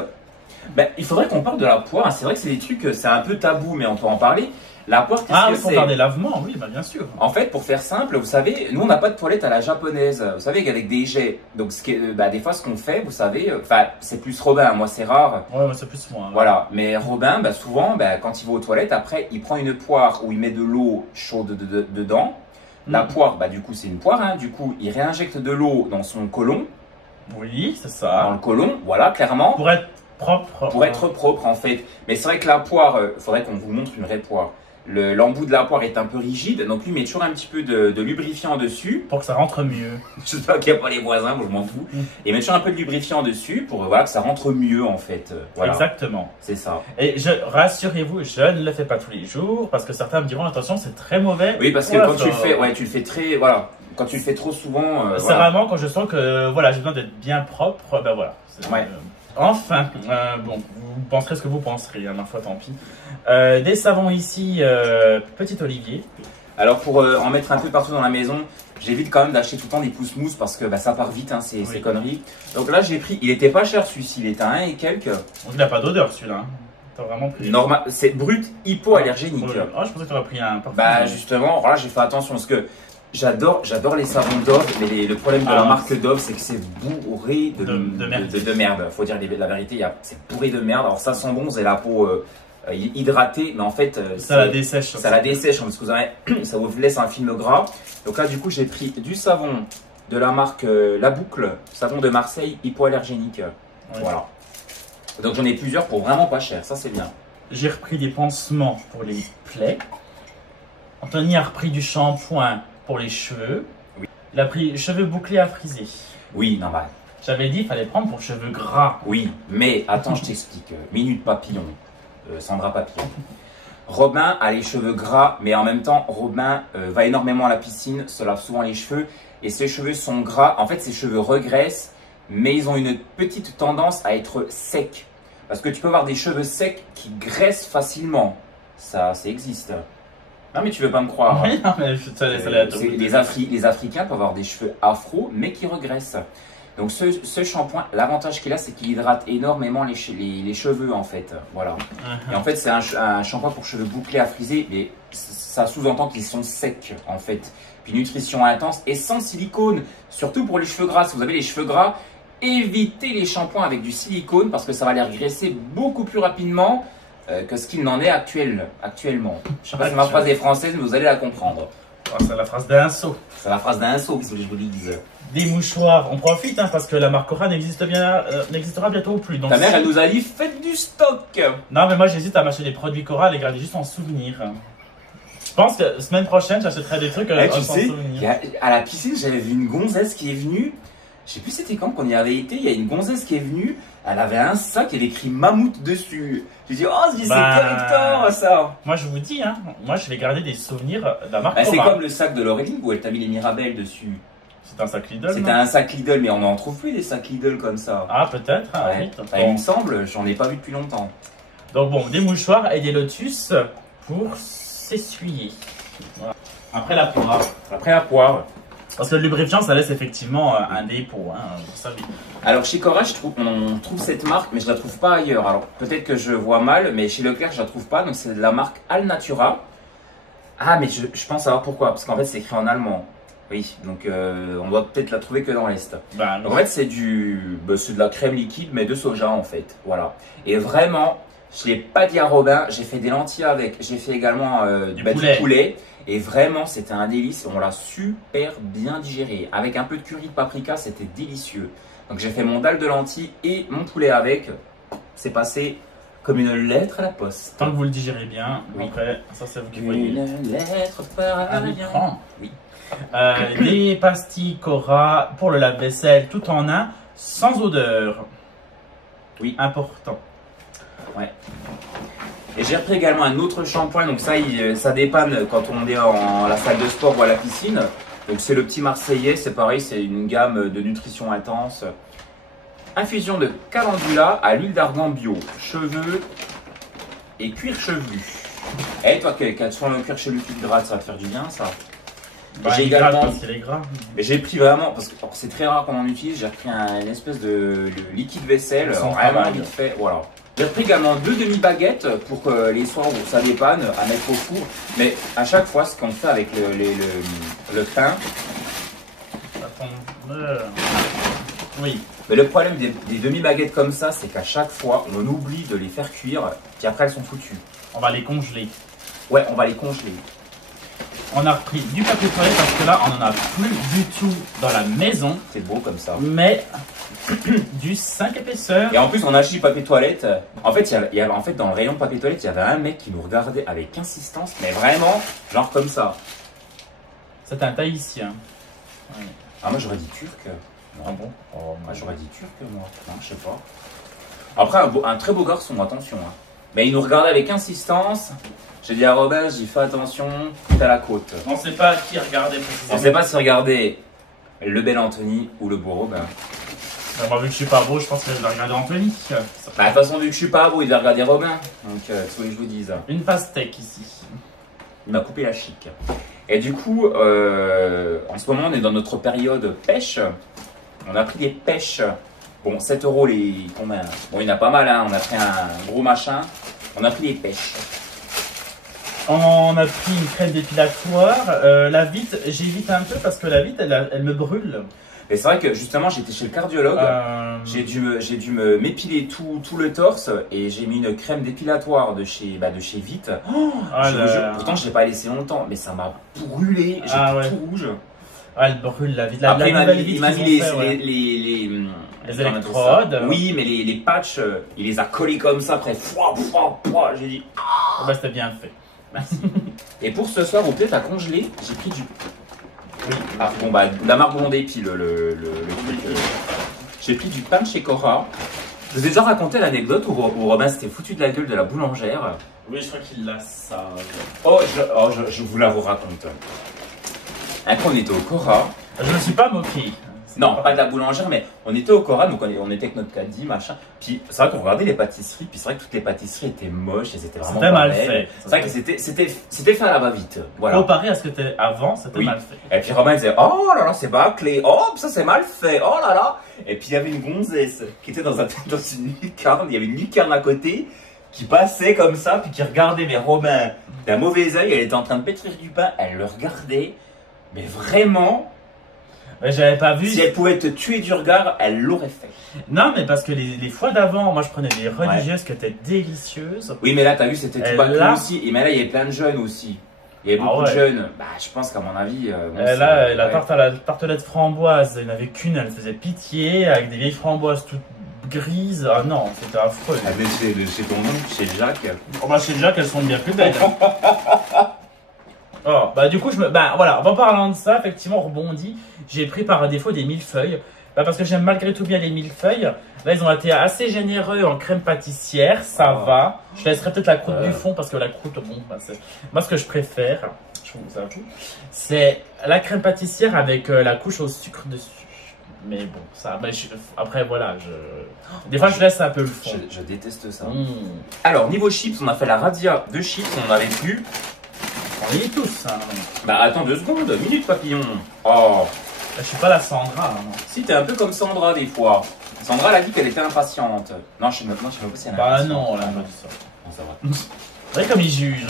Ben, il faudrait qu'on parle de la poire. C'est vrai que c'est des trucs, c'est un peu tabou, mais on peut en parler. La poire, qu'est-ce que c'est? Pour faire des lavements, oui, bah, bien sûr. En fait, pour faire simple, vous savez, nous, on n'a pas de toilette à la japonaise. Vous savez, avec des jets. Donc, des fois, ce qu'on fait, vous savez, c'est plus Robin. Moi, c'est rare. Ouais, moi, c'est plus moi. Ouais. Voilà. Mais Robin, souvent, quand il va aux toilettes, après, il prend une poire où il met de l'eau chaude dedans. La poire, du coup, c'est une poire. Hein. Du coup, il réinjecte de l'eau dans son côlon. Oui, c'est ça. Dans le côlon, voilà, clairement. Pour être propre. Pour être propre, en fait. Mais c'est vrai que la poire, il faudrait qu'on vous montre une vraie poire. L'embout de la poire est un peu rigide, donc lui il met toujours un petit peu de lubrifiant dessus. Pour que ça rentre mieux. J'espère qu'il n'y a pas les voisins, moi je m'en fous. Et il met toujours un peu de lubrifiant dessus pour que ça rentre mieux en fait. Voilà. Exactement. C'est ça. Et rassurez-vous, je ne le fais pas tous les jours parce que certains me diront attention, c'est très mauvais. Oui, parce que quand tu le fais, tu le fais très. Voilà. Quand tu le fais trop souvent. C'est vraiment quand je sens que j'ai besoin d'être bien propre, voilà. Ouais. Enfin, vous penserez ce que vous penserez, ma foi, tant pis. Des savons ici, petit Olivier. Alors pour en mettre un peu partout dans la maison, j'évite quand même d'acheter tout le temps des pousse-mousse parce que ça part vite, ces conneries. Donc là j'ai pris, il était pas cher celui-ci, il était à 1 et quelques. Il n'a pas d'odeur celui-là. T'as vraiment pris. Normal, c'est brut hypoallergénique. Je pensais que tu aurais pris un parfum. Justement, là j'ai fait attention parce que j'adore les savons Dove, mais le problème de la marque Dove, c'est que c'est bourré de merde. Faut dire la vérité, c'est bourré de merde. Alors ça sent bon, c'est la peau hydratée, mais en fait, ça la dessèche. Ça la dessèche parce que ça vous laisse un film gras. Donc là, du coup, j'ai pris du savon de la marque La Boucle, savon de Marseille, hypoallergénique. Oui. Voilà. Donc j'en ai plusieurs pour vraiment pas cher, ça c'est bien. J'ai repris des pansements pour les plaies. Anthony a repris du shampoing pour les cheveux. Oui. Il a pris cheveux bouclés à friser. Oui, normal. J'avais dit qu'il fallait prendre pour cheveux gras. Oui, mais attends, je t'explique. Minute papillon, Sandra Papillon. Robin a les cheveux gras, mais en même temps, Robin va énormément à la piscine, se lave souvent les cheveux, et ses cheveux sont gras. En fait, ses cheveux regraissent, mais ils ont une petite tendance à être secs. Parce que tu peux avoir des cheveux secs qui graissent facilement. Ça existe. Non mais tu veux pas me croire. Oui, non mais les Africains peuvent avoir des cheveux afro mais qui regressent. Donc ce shampoing, l'avantage qu'il a, c'est qu'il hydrate énormément les cheveux en fait. Voilà. Et en fait, c'est un shampoing pour cheveux bouclés à friser, mais ça sous-entend qu'ils sont secs en fait. Puis nutrition intense et sans silicone, surtout pour les cheveux gras. Si vous avez les cheveux gras, évitez les shampoings avec du silicone parce que ça va les graisser beaucoup plus rapidement que ce qu'il n'en est actuellement. Je sais pas si ma phrase est française, mais vous allez la comprendre. Oh, c'est la phrase d'un saut. C'est la phrase d'un saut, qu'est-ce que je vous dise. Des mouchoirs, on profite hein, parce que la marque Cora n'existera bientôt plus. Donc ta mère, elle nous a dit faites du stock. Non, mais moi j'hésite à m'acheter des produits Cora, les garder juste en souvenir. Je pense que semaine prochaine, j'achèterai des trucs tu sais, à la piscine, j'avais vu une gonzesse qui est venue. Je sais plus c'était quand qu'on y avait été. Il y a une gonzesse qui est venue. Elle avait un sac, elle écrit mammouth dessus. J'ai dit, oh, c'est correcteur ça. Moi je vous dis, hein, moi je vais garder des souvenirs de la marque Cora. C'est comme le sac de Laureline où elle t'a mis les Mirabelles dessus. C'est un sac Lidl. C'était un sac Lidl, mais on n'en trouve plus des sacs Lidl comme ça. Ah, peut-être. Hein, ouais. Il me semble, j'en ai pas vu depuis longtemps. Donc bon, des mouchoirs et des lotus pour s'essuyer. Voilà. Après la poire. Après la poire. Parce que le lubrifiant, ça laisse effectivement un dépôt. Hein, vous savez. Alors chez Cora, on trouve cette marque, mais je la trouve pas ailleurs. Alors peut-être que je vois mal, mais chez Leclerc, je la trouve pas. Donc c'est de la marque Alnatura. Ah, mais je pense savoir pourquoi. Parce qu'en fait, c'est écrit en allemand. Oui, donc on doit peut-être la trouver que dans l'Est. En fait, c'est de la crème liquide, mais de soja en fait. Voilà. Et vraiment, je ne l'ai pas dit à Robin, j'ai fait des lentilles avec. J'ai fait également du poulet. Et vraiment, c'était un délice. On l'a super bien digéré. Avec un peu de curry de paprika, c'était délicieux. Donc j'ai fait mon dalle de lentilles et mon poulet avec. C'est passé comme une lettre à la poste. Tant que vous le digérez bien, oui. Après, ça c'est vous qui voyez. Une lettre par l'écran. Oui. Des pastilles Cora pour le lave-vaisselle tout en un, sans odeur. Oui. Important. Ouais. Et j'ai repris également un autre shampoing, donc ça dépanne quand on est en la salle de sport ou à la piscine. Donc c'est le petit Marseillais, c'est pareil, c'est une gamme de nutrition intense. Infusion de calendula à l'huile d'argan bio, cheveux et cuir chevelu. Et toi qui as souvent le cuir chevelu qui te gratte, ça va te faire du bien ça. J'ai également, parce qu'il est gras. Mais j'ai pris vraiment, parce que c'est très rare qu'on en utilise, j'ai repris une espèce de liquide vaisselle, vraiment vite fait, voilà. J'ai pris également 2 demi-baguettes pour que les soirs où ça dépanne à mettre au four. Mais à chaque fois, ce qu'on fait avec le pain. Oui. Mais le problème des demi-baguettes comme ça, c'est qu'à chaque fois, on oublie de les faire cuire, puis après elles sont foutues. On va les congeler. Ouais, on va les congeler. On a repris du papier toilette parce que là, on n'en a plus du tout dans la maison. C'est beau comme ça. Mais du 5 épaisseurs. Et en plus, on a acheté du papier toilette. En fait, en fait, dans le rayon de papier toilette, il y avait un mec qui nous regardait avec insistance, mais vraiment, genre comme ça. C'est un Tahitien. Ouais. Ah, moi j'aurais dit turc. Ah bon? Oh, moi j'aurais dit turc, moi. Non, je sais pas. Après, un très beau garçon, attention. Hein. Mais il nous regardait avec insistance. J'ai dit à Robin, j'ai fait attention, t'as la côte. On ne sait pas qui regardait précisément. On ne sait pas si regardait le bel Anthony ou le beau Robin. Moi, vu que je suis pas beau, je pense que je vais regarder Anthony. Bah, de toute façon, vu que je suis pas beau, il va regarder Robin. Donc, c'est ce que je vous dis. Une pastèque ici. Il m'a coupé la chic. Et du coup, en ce moment, on est dans notre période pêche. On a pris des pêches. Bon, 7 € les combien? Bon, il y en a pas mal, hein. On a pris un gros machin. On a pris des pêches. On a pris une crème dépilatoire. La vite, j'évite un peu parce que la vite, elle me brûle. Et c'est vrai que justement, j'étais chez le cardiologue. J'ai dû m'épiler tout le torse et j'ai mis une crème dépilatoire de chez Vite. Oh, pourtant, je l'ai pas laissé longtemps, mais ça m'a brûlé. J'étais tout rouge. Ah, elle brûle la vite. Après, il m'a mis les électrodes. Oui, mais les patchs, il les a collés comme ça après. J'ai dit. Oh, bah, c'était bien fait. Et pour ce soir, au peut-être à congeler, j'ai pris du. Oui. Ah, bon, bah, la marque Blondet, puis le truc. J'ai pris du pain de chez Cora. Je vous ai déjà raconté l'anecdote où Robin s'était foutu de la gueule de la boulangère. Oui, je crois qu'il l'a ça. Je vous la raconte. Un coup, on était au Cora. Je ne me suis pas moqué. Non, pas de la boulangère, mais on était au Cora, donc on était avec notre caddie, machin. Puis c'est vrai qu'on regardait les pâtisseries, puis c'est vrai que toutes les pâtisseries étaient moches, elles étaient vraiment C'était mal belles. fait. C'est vrai que c'était fait à la va-vite. Voilà. Comparé à ce que c'était avant, c'était mal fait. Et puis Romain disait, oh là là, c'est bâclé, oh ça c'est mal fait, oh là là. Et puis il y avait une gonzesse qui était dans une lucarne, il y avait une lucarne à côté qui passait comme ça, puis qui regardait mes Romain d'un mauvais œil, elle était en train de pétrir du pain, elle le regardait, mais vraiment. Mais j'avais pas vu. Si elle pouvait te tuer du regard, elle l'aurait fait. Non, mais parce que les fois d'avant, moi je prenais des religieuses qui étaient délicieuses. Oui, mais là, t'as vu, c'était tout bâclé aussi. Et mais là, il y avait plein de jeunes aussi. Il y avait beaucoup de jeunes. Bah, je pense qu'à mon avis. Là, la tarte à la tartelette framboise, il n'y en avait qu'une, elle faisait pitié, avec des vieilles framboises toutes grises. Ah non, c'était affreux. Ah, mais chez ton oncle, chez Jacques. Oh, bah, chez Jacques, elles sont bien plus belles. Oh, bah du coup, bah voilà, en parlant de ça, effectivement, on rebondit. J'ai pris par défaut des millefeuilles. Bah, parce que j'aime malgré tout bien les millefeuilles. Là, ils ont été assez généreux en crème pâtissière, ça va. Je laisserai peut-être la croûte du fond parce que la croûte, bon, bah, c'est... Moi, ce que je préfère, je vous avoue, c'est la crème pâtissière avec la couche au sucre dessus. Mais bon, ça, bah, après, voilà, des fois, je laisse un peu le fond. Je déteste ça. Alors, niveau chips, on a fait la radia de chips, on n'en avait plus. On y est tous, hein. Bah, attends 2 secondes, minute papillon. Oh. Je suis pas la Sandra, hein. Si, t'es un peu comme Sandra des fois. Sandra, elle a dit qu'elle était impatiente. Non, je sais même pas si elle est impatiente. Bah non, elle a pas dit ça. Non, ça va. Vous voyez comme il juge.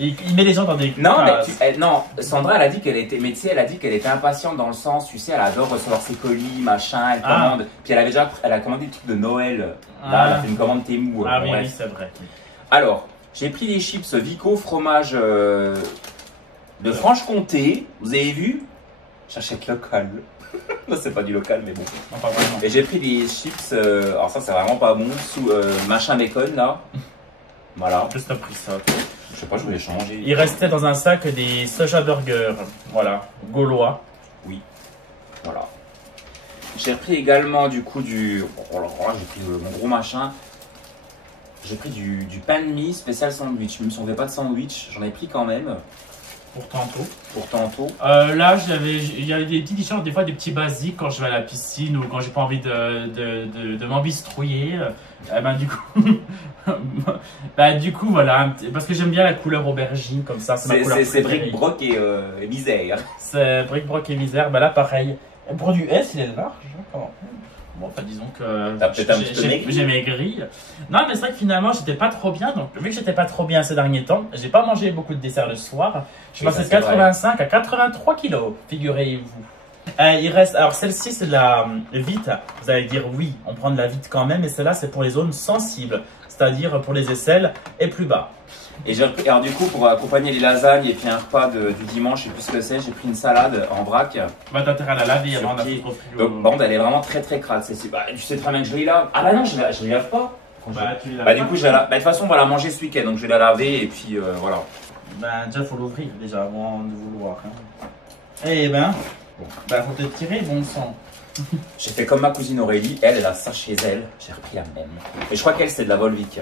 Il met les gens dans des non, mais non, Sandra, elle a dit qu'elle était, mais tu sais, elle a dit qu'elle était impatiente dans le sens, tu sais, elle adore recevoir ses colis, machin, elle commande. Puis elle a commandé des trucs de Noël. Là, elle a fait une commande Temu. Ah oui, c'est vrai. Alors, j'ai pris des chips Vico fromage de Franche-Comté. Vous avez vu? J'achète local. Non, c'est pas du local, mais bon. Non, pas vraiment. Et j'ai pris des chips, alors ça, c'est vraiment pas bon, sous machin bacon là. Voilà. En plus, t'as pris ça. Je sais pas, je voulais changer. Il restait dans un sac des soja burgers. Voilà, gaulois. Oui. Voilà. J'ai pris également du coup du. Oh là là, j'ai pris mon gros machin. J'ai pris du pain de mie spécial sandwich. Je me souviens pas de sandwich, j'en ai pris quand même. Pour tantôt. Pour tantôt. Là, il y avait des petits t-shirts, des fois des petits basiques quand je vais à la piscine ou quand j'ai pas envie de m'embistrouiller. Du coup, voilà. Parce que j'aime bien la couleur aubergine comme ça. C'est bric-broc et misère. C'est bric-broc et misère. Bah là, pareil. Pour du S, il est large. Bon, enfin, disons que j'ai maigri. Non, mais c'est vrai que finalement, j'étais pas trop bien. Donc, vu que j'étais pas trop bien ces derniers temps, j'ai pas mangé beaucoup de desserts le soir. Je suis passé de 85 à 83 kilos, figurez-vous. Il reste. Alors, celle-ci, c'est de la vite. Vous allez dire oui, on prend de la vite quand même. Et celle-là, c'est pour les zones sensibles, c'est-à-dire pour les aisselles et plus bas. Et j'ai repris, alors du coup, pour accompagner les lasagnes et puis un repas du dimanche, je sais plus ce que c'est, j'ai pris une salade en vrac. Bah, t'as intérêt à la laver avant d'aller au frigo. Donc, bon, elle est vraiment très très crade. Bah, tu sais très bien que je les lave. Ah bah non, je les lave pas. Tu les laves bah, du coup, de toute façon, on va la manger ce week-end, donc je vais la laver et puis voilà. Bah, déjà, faut l'ouvrir déjà avant de vouloir. Hein. Eh ben, bah, faut te tirer, bon sang. J'ai fait comme ma cousine Aurélie, elle a ça chez elle, j'ai repris la même. Et je crois qu'elle, c'est de la Volvic.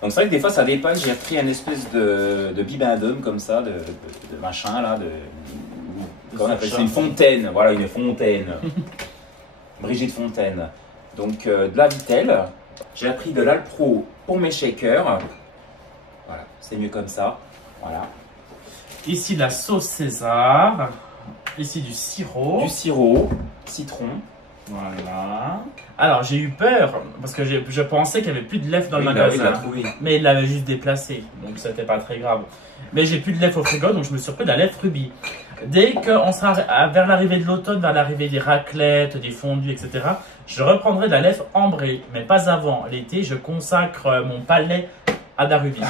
Donc c'est vrai que des fois ça dépanne, j'ai repris une espèce de bibendum comme ça, de machin là, comment on appelle ça, une fontaine, voilà une fontaine. Brigitte Fontaine. Donc de la Vittel, j'ai appris de l'Alpro pour mes shakers. Voilà, c'est mieux comme ça, voilà. Ici de la sauce César, ici du sirop. Du sirop, citron. Voilà. Alors j'ai eu peur parce que je pensais qu'il n'y avait plus de lait dans le magasin. Oui, mais il l'avait juste déplacé, donc c'était pas très grave. Mais j'ai plus de lait au frigo, donc je me suis pris de la lait rubis. Dès qu'on sera vers l'arrivée de l'automne, vers l'arrivée des raclettes, des fondus, etc., je reprendrai de la lait ambrée, mais pas avant. L'été, je consacre mon palais à la rubis.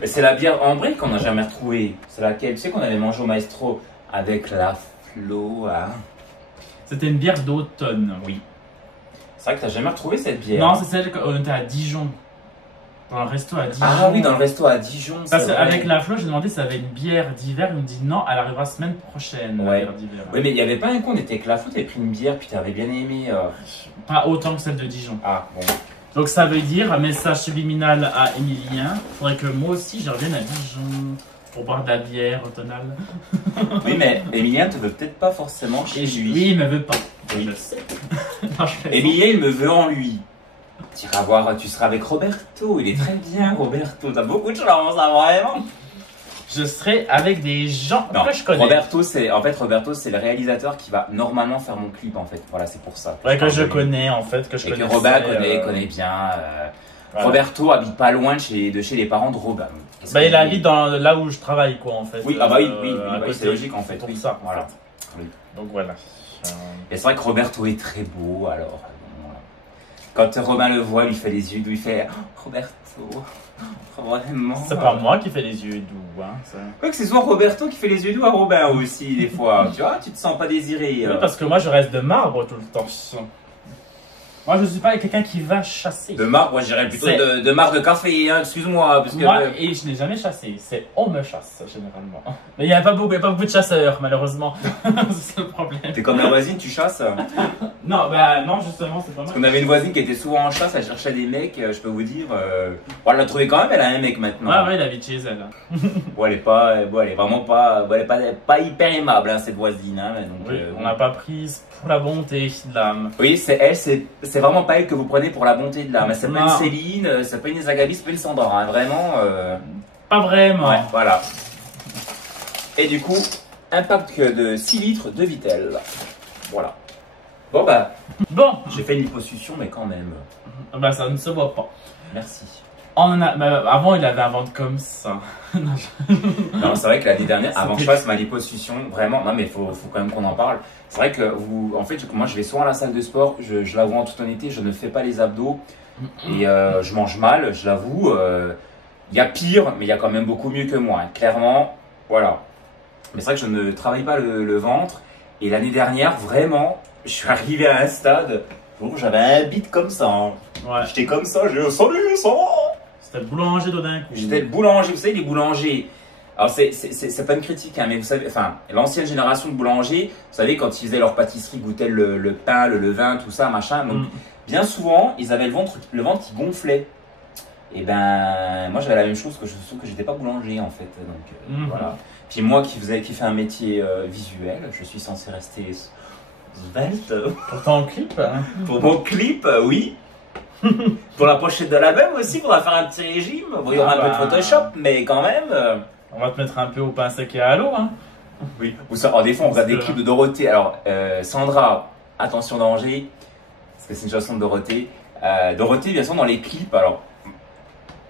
Mais c'est la bière ambrée qu'on n'a jamais retrouvée. C'est laquelle? Tu sais qu'on avait mangé au Maestro avec la Flo. Hein. C'était une bière d'automne. Oui. C'est vrai que tu n'as jamais retrouvé cette bière. Non, c'est celle qu'on était à Dijon. Dans le resto à Dijon. Ah oui, dans le resto à Dijon. Parce qu'avec la Flo, j'ai demandé si ça avait une bière d'hiver. Il me dit non, elle arrivera semaine prochaine. Ouais. La bière d'hiver. Oui, mais il n'y avait pas un con, on était avec la Flo, tu avais pris une bière, puis tu avais bien aimé. Pas autant que celle de Dijon. Ah, bon. Donc ça veut dire, un message subliminal à Emilien, il faudrait que moi aussi je revienne à Dijon. Pour boire de la bière automnale. Oui, mais Emilien te veut peut-être pas forcément chez lui. Oui, il me veut pas. Oui. Je sais. Non, Emilien, il me veut en lui. Tu iras voir, tu seras avec Roberto. Il est très bien, Roberto. T'as beaucoup de chance, hein, vraiment. Je serai avec des gens Non, que je connais. Roberto, c'est le réalisateur qui va normalement faire mon clip, en fait. Voilà, c'est pour ça. Ouais, que je connais, en fait, que je Et connais. que Robin connaît bien. Voilà. Roberto habite pas loin de chez les parents de Robin. Bah, il habite là où je travaille, quoi, en fait. Oui, ah bah oui, c'est logique, en fait. Pour oui. ça, voilà. Oui. Donc voilà. Et c'est vrai que Roberto est très beau, alors. Voilà. Quand Robin le voit, il lui fait les yeux doux, il fait oh, Roberto, vraiment. C'est pas moi qui fais les yeux doux, hein. Quoi que c'est souvent Roberto qui fait les yeux doux à Robin aussi, des fois. Tu vois, tu te sens pas désiré. Oui, parce que moi, je reste de marbre tout le temps. Moi, je suis pas quelqu'un qui va chasser. De marbre, moi, j'irais plutôt de marbre de café, hein, excuse-moi. Parce que moi, et je n'ai jamais chassé. C'est on me chasse, généralement. Mais il n'y a pas beaucoup de chasseurs, malheureusement. C'est le problème. T'es comme la voisine, tu chasses? Non, bah non, justement, c'est pas mal. Parce qu'on avait une voisine qui était souvent en chasse, elle cherchait des mecs, je peux vous dire. Bon, elle l'a trouvé quand même, elle a un mec maintenant. Ouais, elle habite chez elle. Bon, elle est vraiment pas, elle est pas hyper aimable, hein, cette voisine. Hein, donc, oui, on n'a pas prise pour la bonté de l'âme. Oui, c'est vraiment pas elle que vous prenez pour la bonté de l'âme. C'est pas une Céline, c'est pas une Zagabi, c'est pas une Sandra, hein, vraiment. Pas vraiment. Ouais, voilà. Et du coup, un pack de 6 litres de Vitel. Voilà. Bon bah, j'ai fait une liposuction, mais quand même. Bah ça ne se voit pas. Merci. Avant, il avait un ventre comme ça. Non, c'est vrai que l'année dernière, avant que je fasse ma liposuction, vraiment, non mais faut quand même qu'on en parle. C'est vrai que en fait, moi je vais souvent à la salle de sport, je l'avoue en toute honnêteté, je ne fais pas les abdos et je mange mal, je l'avoue. Il y a pire, mais il y a quand même beaucoup mieux que moi, hein, clairement. Voilà. Mais c'est vrai que je ne travaille pas le ventre. Et l'année dernière, vraiment, je suis arrivé à un stade où j'avais un bit comme ça. Hein. Ouais. J'étais comme ça, j'ai salut, ça va. C'était le boulanger d'un coup. J'étais le boulanger, vous savez, les boulangers. Alors, c'est pas une critique, hein, mais vous savez, enfin, l'ancienne génération de boulangers, vous savez, quand ils faisaient leur pâtisserie, goûtaient le pain, le levain, tout ça, machin. Donc, bien souvent, ils avaient le ventre qui gonflait. Et ben, moi, j'avais la même chose, sauf que j'étais pas boulanger, en fait. Donc, voilà. Puis moi, qui fais un métier visuel, je suis censé rester svelte. Pour ton clip, hein. Pour mon clip, oui. Pour la pochette de l'album aussi, il faudra faire un petit régime. Bon, il y aura un peu de Photoshop, mais quand même. On va te mettre un peu au pain sec et à l'eau, hein. Oui. Alors, des fois, on regarde des clips de Dorothée. Alors, Sandra, attention danger, parce que c'est une chanson de Dorothée. Dorothée, bien sûr, dans les clips, alors,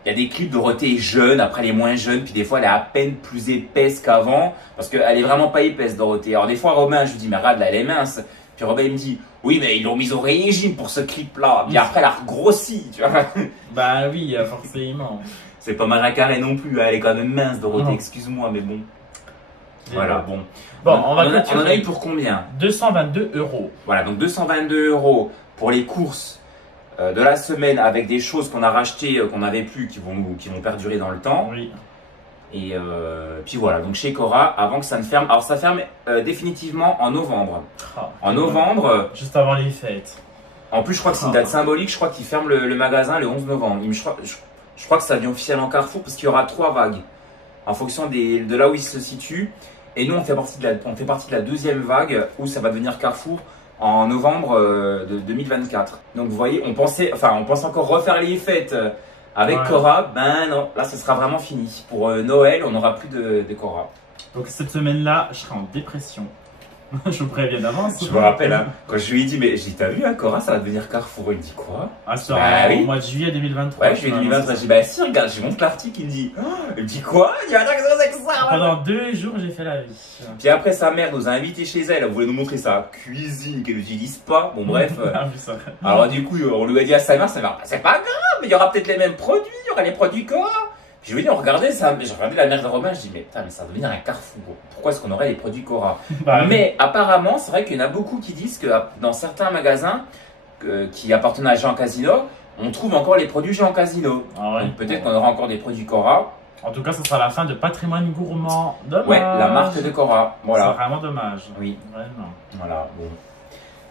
il y a des clips de Dorothée jeune, après elle est moins jeune, puis des fois elle est à peine plus épaisse qu'avant, parce qu'elle est vraiment pas épaisse, Dorothée. Alors, des fois, Robin, je lui dis, mais regarde, là, elle est mince. Puis Robin, il me dit, oui, mais ils l'ont mise au régime pour ce clip-là. Puis après, elle a regrossi, tu vois. Bah oui, forcément. C'est pas Maria Carré non plus, elle est quand même mince, Dorothée, excuse-moi, mais bon. Voilà, bon. Bon, on en a eu pour combien? 222 €. Voilà, donc 222 € pour les courses de la semaine avec des choses qu'on a rachetées, qu'on n'avait plus, qui vont perdurer dans le temps. Oui. Et puis voilà, donc chez Cora, avant que ça ne ferme. Alors ça ferme définitivement en novembre. En novembre. Juste avant les fêtes. En plus, je crois que c'est une date symbolique. Je crois qu'ils ferment le magasin le 11 novembre. Je crois que ça devient officiel en Carrefour parce qu'il y aura 3 vagues en fonction de là où il se situe. Et nous, on fait partie de la deuxième vague où ça va devenir Carrefour en novembre de 2024. Donc vous voyez, on pense encore refaire les fêtes avec Cora. Ben non, là, ce sera vraiment fini. Pour Noël, on n'aura plus de Cora. Donc cette semaine-là, je serai en dépression. Je vous préviens d'avance. Je me rappelle, hein, quand je lui ai dit, mais t'as vu, hein, Cora, ça va devenir Carrefour. Il me dit quoi? Ah, c'est au mois de juillet 2023. Ouais, juillet 2023. Je dis, bah si, regarde, je montre l'article. Il me dit, il me dit quoi? Il dit, attends, qu'est-ce que c'est que ça? Pendant 2 jours, j'ai fait la vie. Puis après, sa mère nous a invités chez elle. Elle voulait nous montrer sa cuisine qu'elle n'utilise pas. Bon, bref. Alors, du coup, on lui a dit à sa mère, c'est pas grave, mais il y aura peut-être les mêmes produits. Il y aura les produits Cora. Puis je lui ai dit, on regardait ça, j'ai regardé la mère de Robin, je dis, mais putain, mais ça va devenir un Carrefour. Pourquoi est-ce qu'on aurait les produits Cora? Mais apparemment, c'est vrai qu'il y en a beaucoup qui disent que dans certains magasins qui appartenaient à Jean Casino, on trouve encore les produits Jean Casino. Donc peut-être qu'on aura encore des produits Cora. En tout cas, ce sera la fin de Patrimoine Gourmand. Dommage. Ouais, la marque de Cora. Voilà. C'est vraiment dommage. Oui. Vraiment. Voilà, bon.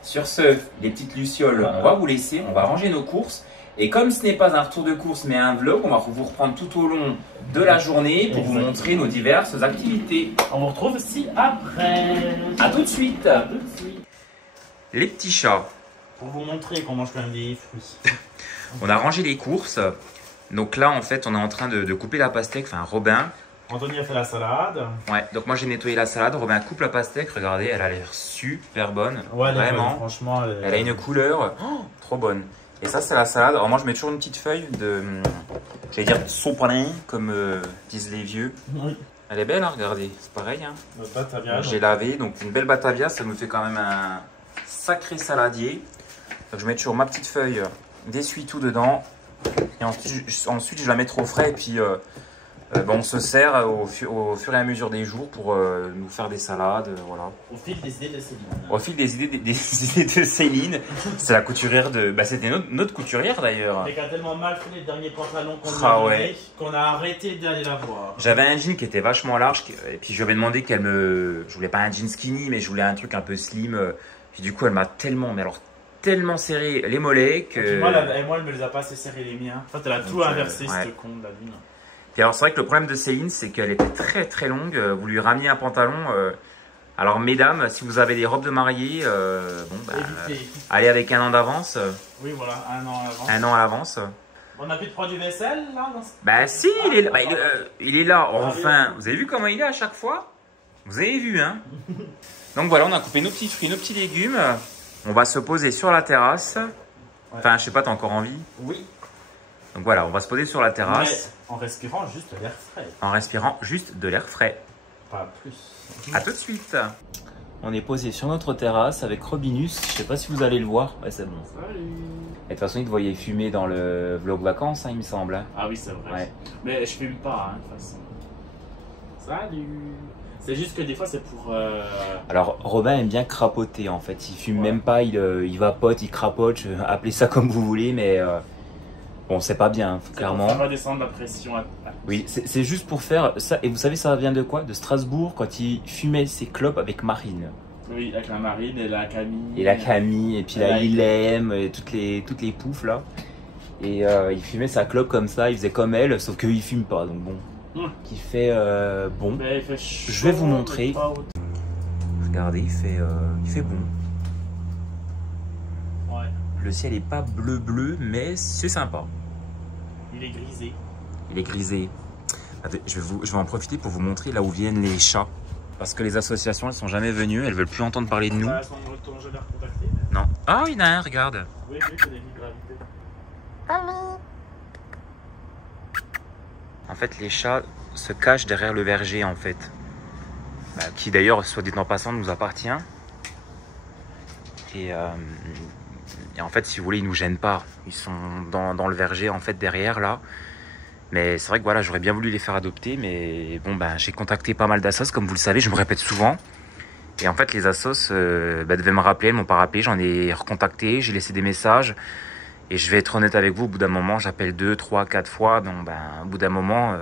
Sur ce, les petites lucioles, on va vous laisser, on va ranger nos courses. Et comme ce n'est pas un retour de course mais un vlog, on va vous reprendre tout au long de la journée pour vous montrer nos diverses activités. On vous retrouve aussi après. A tout de suite. À tout de suite. Les petits chats. Pour vous montrer qu'on mange quand même des fruits. On a rangé les courses. Donc là, en fait, on est en train de couper la pastèque. Enfin, Robin. Anthony a fait la salade. Ouais, donc moi j'ai nettoyé la salade. Robin coupe la pastèque. Regardez, elle a l'air super bonne. Ouais, vraiment. Franchement, elle a une couleur trop bonne. Et ça, c'est la salade. Alors moi, je mets toujours une petite feuille de, j'allais dire, sopalin, comme disent les vieux. Oui. Elle est belle, hein, regardez. C'est pareil. Hein. Batavia. J'ai lavé, donc une belle batavia, ça me fait quand même un sacré saladier. Donc je mets toujours ma petite feuille d'essuie-tout dedans. Et ensuite, je la mets au frais. Et puis, on se sert au fur et à mesure des jours pour nous faire des salades. Voilà. Au fil des idées de Céline. Au fil des idées de Céline. C'est la couturière de... Bah, c'était notre couturière d'ailleurs. Elle a tellement mal fait les derniers pantalons qu'on qu'on a arrêté d'aller la voir. J'avais un jean qui était vachement large. Et puis je lui avais demandé qu'elle me... Je voulais pas un jean skinny, mais je voulais un truc un peu slim. Puis du coup, elle m'a tellement... Mais alors... tellement serré les mollets que... Moi, elle me les a pas assez serrés les miens. En fait, elle a tout inversé, cette con de la lune. Et alors, c'est vrai que le problème de Céline, c'est qu'elle était très très longue. Vous lui rameniez un pantalon. Alors, mesdames, si vous avez des robes de mariée, allez avec 1 an d'avance. Oui, voilà, 1 an à l'avance. 1 an à l'avance. On a pu prendre du vaisselle, là Bah si, il est là. Bah, il est là, enfin. Vous avez vu comment il est à chaque fois? Vous avez vu, hein? Donc voilà, on a coupé nos petits fruits, nos petits légumes. On va se poser sur la terrasse. Enfin, je sais pas, t'as encore envie? Oui. Donc voilà, on va se poser sur la terrasse. Mais en respirant juste l'air frais. En respirant juste de l'air frais. Pas plus. A tout de suite. On est posé sur notre terrasse avec Robinus. Je sais pas si vous allez le voir. Ouais, c'est bon. Salut. Et de toute façon, il te voyait fumer dans le vlog vacances, hein, il me semble. Hein. Ah oui, c'est vrai. Ouais. Mais je fume pas, hein, de toute façon. Salut. C'est juste que des fois, c'est pour... Alors, Robin aime bien crapoter, en fait. Il fume même pas, il vapote, il crapote. Appelez ça comme vous voulez, mais... Bon, c'est pas bien, clairement. On va descendre la pression. Oui, c'est juste pour faire ça. Et vous savez, ça vient de quoi? De Strasbourg, quand il fumait ses clopes avec Marine. Oui, avec la Marine et la Camille. Et la Camille, et puis la Ilem, et toutes les poufs là. Et il fumait sa clope comme ça, il faisait comme elle, sauf qu'il fume pas, donc bon. Qui fait bon. Mais il fait chaud, je vais vous montrer. Regardez, il fait bon. Ouais. Le ciel est pas bleu, mais c'est sympa. Il est grisé. Il est grisé. Je vais en profiter pour vous montrer là où viennent les chats. Parce que les associations, elles sont jamais venues, elles veulent plus entendre parler de nous. Non. Ah, il y en a un, regarde. Oui, c'est des microgravités. En fait, les chats se cachent derrière le verger, en fait. Qui d'ailleurs, soit dit en passant, nous appartient. Et en fait, si vous voulez, ils nous gênent pas. Ils sont dans le verger, en fait, derrière, là. Mais c'est vrai que voilà, j'aurais bien voulu les faire adopter, mais bon, j'ai contacté pas mal d'assos, comme vous le savez, je me répète souvent. Et en fait, les assos devaient me rappeler, elles m'ont pas rappelé, j'en ai recontacté, j'ai laissé des messages. Et je vais être honnête avec vous, au bout d'un moment, j'appelle 2, 3, 4 fois, donc au bout d'un moment...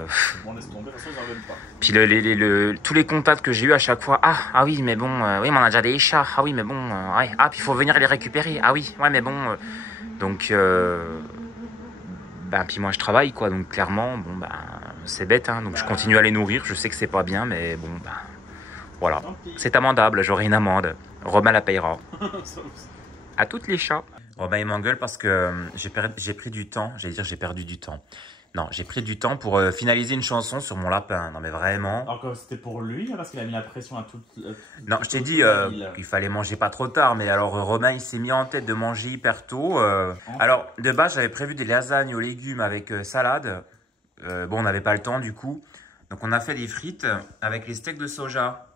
On laisse tomber, de toute façon, ils en veulent pas. Puis tous les contacts que j'ai eu à chaque fois, ah oui, mais bon, oui, mais on a déjà des chats, ah oui, mais bon, ouais, ah, puis il faut venir les récupérer, ah oui, ouais, mais bon... donc... puis moi je travaille quoi, donc clairement c'est bête hein, donc je continue à les nourrir, je sais que c'est pas bien, mais bon voilà, c'est amendable, j'aurai une amende, Robin la payera. À toutes les chats. Robin il m'engueule parce que j'ai pris du temps, j'allais dire j'ai perdu du temps. Non, j'ai pris du temps pour finaliser une chanson sur mon lapin. Non mais vraiment. Alors c'était pour lui, parce qu'il a mis la pression à tout. Non, je t'ai dit qu'il fallait manger pas trop tard, mais alors Romain il s'est mis en tête de manger hyper tôt. Alors de base j'avais prévu des lasagnes aux légumes avec salade. Bon, on n'avait pas le temps du coup. Donc on a fait des frites avec les steaks de soja.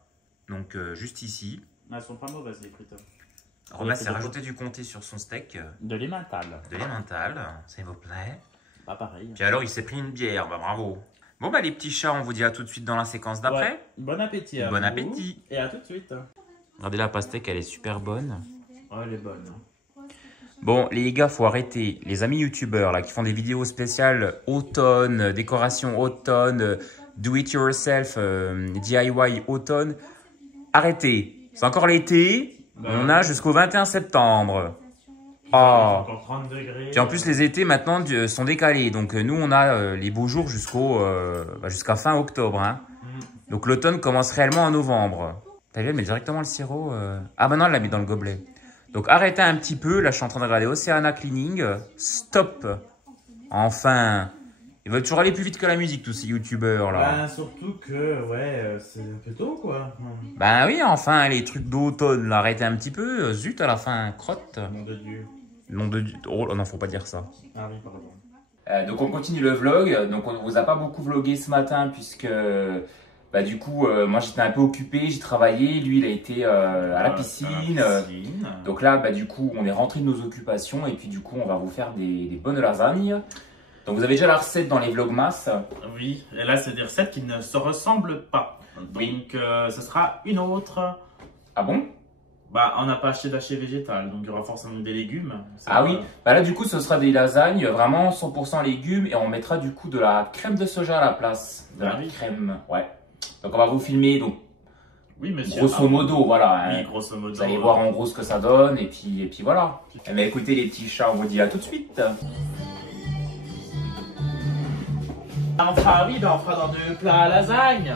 Donc juste ici. Mais elles sont pas mauvaises les frites. Romain s'est rajouté du comté sur son steak. De l'emmental. De l'emmental, s'il vous plaît. Pas pareil. Puis alors il s'est pris une bière, bravo. Bon les petits chats, on vous dit à tout de suite dans la séquence d'après. Ouais. Bon appétit à vous. Bon appétit. Et à tout de suite. Regardez la pastèque, elle est super bonne. Ouais, elle est bonne. Bon les gars, faut arrêter. Les amis youtubeurs là qui font des vidéos spéciales automne, décoration automne, do it yourself, DIY automne. Arrêtez. C'est encore l'été. On a jusqu'au 21 septembre. Ah. Encore 30 degrés. Puis en plus, les étés maintenant sont décalés. Donc nous, on a les beaux jours jusqu'à fin octobre. Hein. Donc l'automne commence réellement en novembre. T'as vu, elle met directement le sirop. Ah bah non, elle l'a mis dans le gobelet. Donc arrêtez un petit peu. Là, je suis en train de regarder Oceana Cleaning. Stop. Enfin. Ils veulent toujours aller plus vite que la musique, tous ces youtubeurs là. Ben, surtout que, ouais, c'est un peu tôt quoi. Ben oui, enfin, les trucs d'automne, là, arrêtez un petit peu. Zut, à la fin, crotte. Nom de Dieu. Nom de Dieu. Oh non, faut pas dire ça. Ah oui, pardon. Donc on continue le vlog. Donc on vous a pas beaucoup vlogué ce matin puisque bah, du coup moi j'étais un peu occupé, j'ai travaillé, lui il a été à la piscine. Donc là bah, du coup on est rentré de nos occupations et puis du coup on va vous faire des bonnes lasagnes. Donc vous avez déjà la recette dans les vlogmas. Oui, et là c'est des recettes qui ne se ressemblent pas. Donc ce sera une autre. Ah bon? Bah on n'a pas acheté d'hachis végétal, donc il y aura forcément des légumes. Ah oui, bah là du coup ce sera des lasagnes vraiment 100% légumes et on mettra du coup de la crème de soja à la place. De la crème, ouais. Donc on va vous filmer, donc oui, monsieur. Grosso modo, voilà. Oui, grosso modo. Vous allez voir en gros ce que ça donne et puis voilà. Eh bien, écoutez les petits chats, on vous dit à tout de suite. On fera, oui, ben on fera dans 2 plats à lasagne.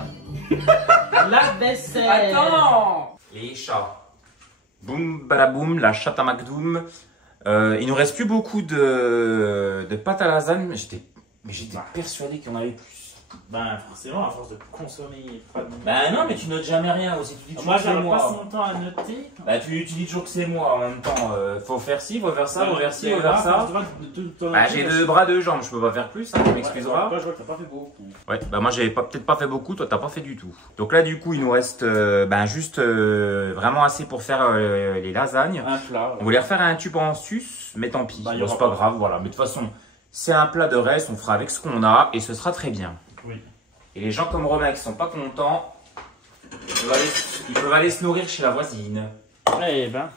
La vaisselle. Attends. Les chats. Boum, badaboum, la chatte à McDoom. Il nous reste plus beaucoup de pâte à lasagne, mais j'étais persuadé qu'il y en avait plus. Ben forcément, à force de consommer. Ben non, mais tu notes jamais rien aussi. Tu dis moi, j'arrive pas son temps à noter. Ben tu dis toujours que c'est moi en même temps. Faut faire ci, faut faire ça, faut faire ci, faut faire ça. Ben j'ai 2 bras, 2 jambes, je peux pas faire plus, hein, tu m'excuseras. Moi, je vois que t'as pas fait beaucoup. Ouais, ben moi j'avais peut-être pas fait beaucoup, toi t'as pas fait du tout. Donc là du coup il nous reste juste vraiment assez pour faire les lasagnes. Un plat. Ouais. On voulait refaire un tube en sus, mais tant pis. Ben, bon, c'est pas grave, voilà. Mais de toute façon, c'est un plat de reste, on fera avec ce qu'on a et ce sera très bien. Oui. Et les gens comme Romain qui sont pas contents, ils peuvent aller se nourrir chez la voisine. Eh ben.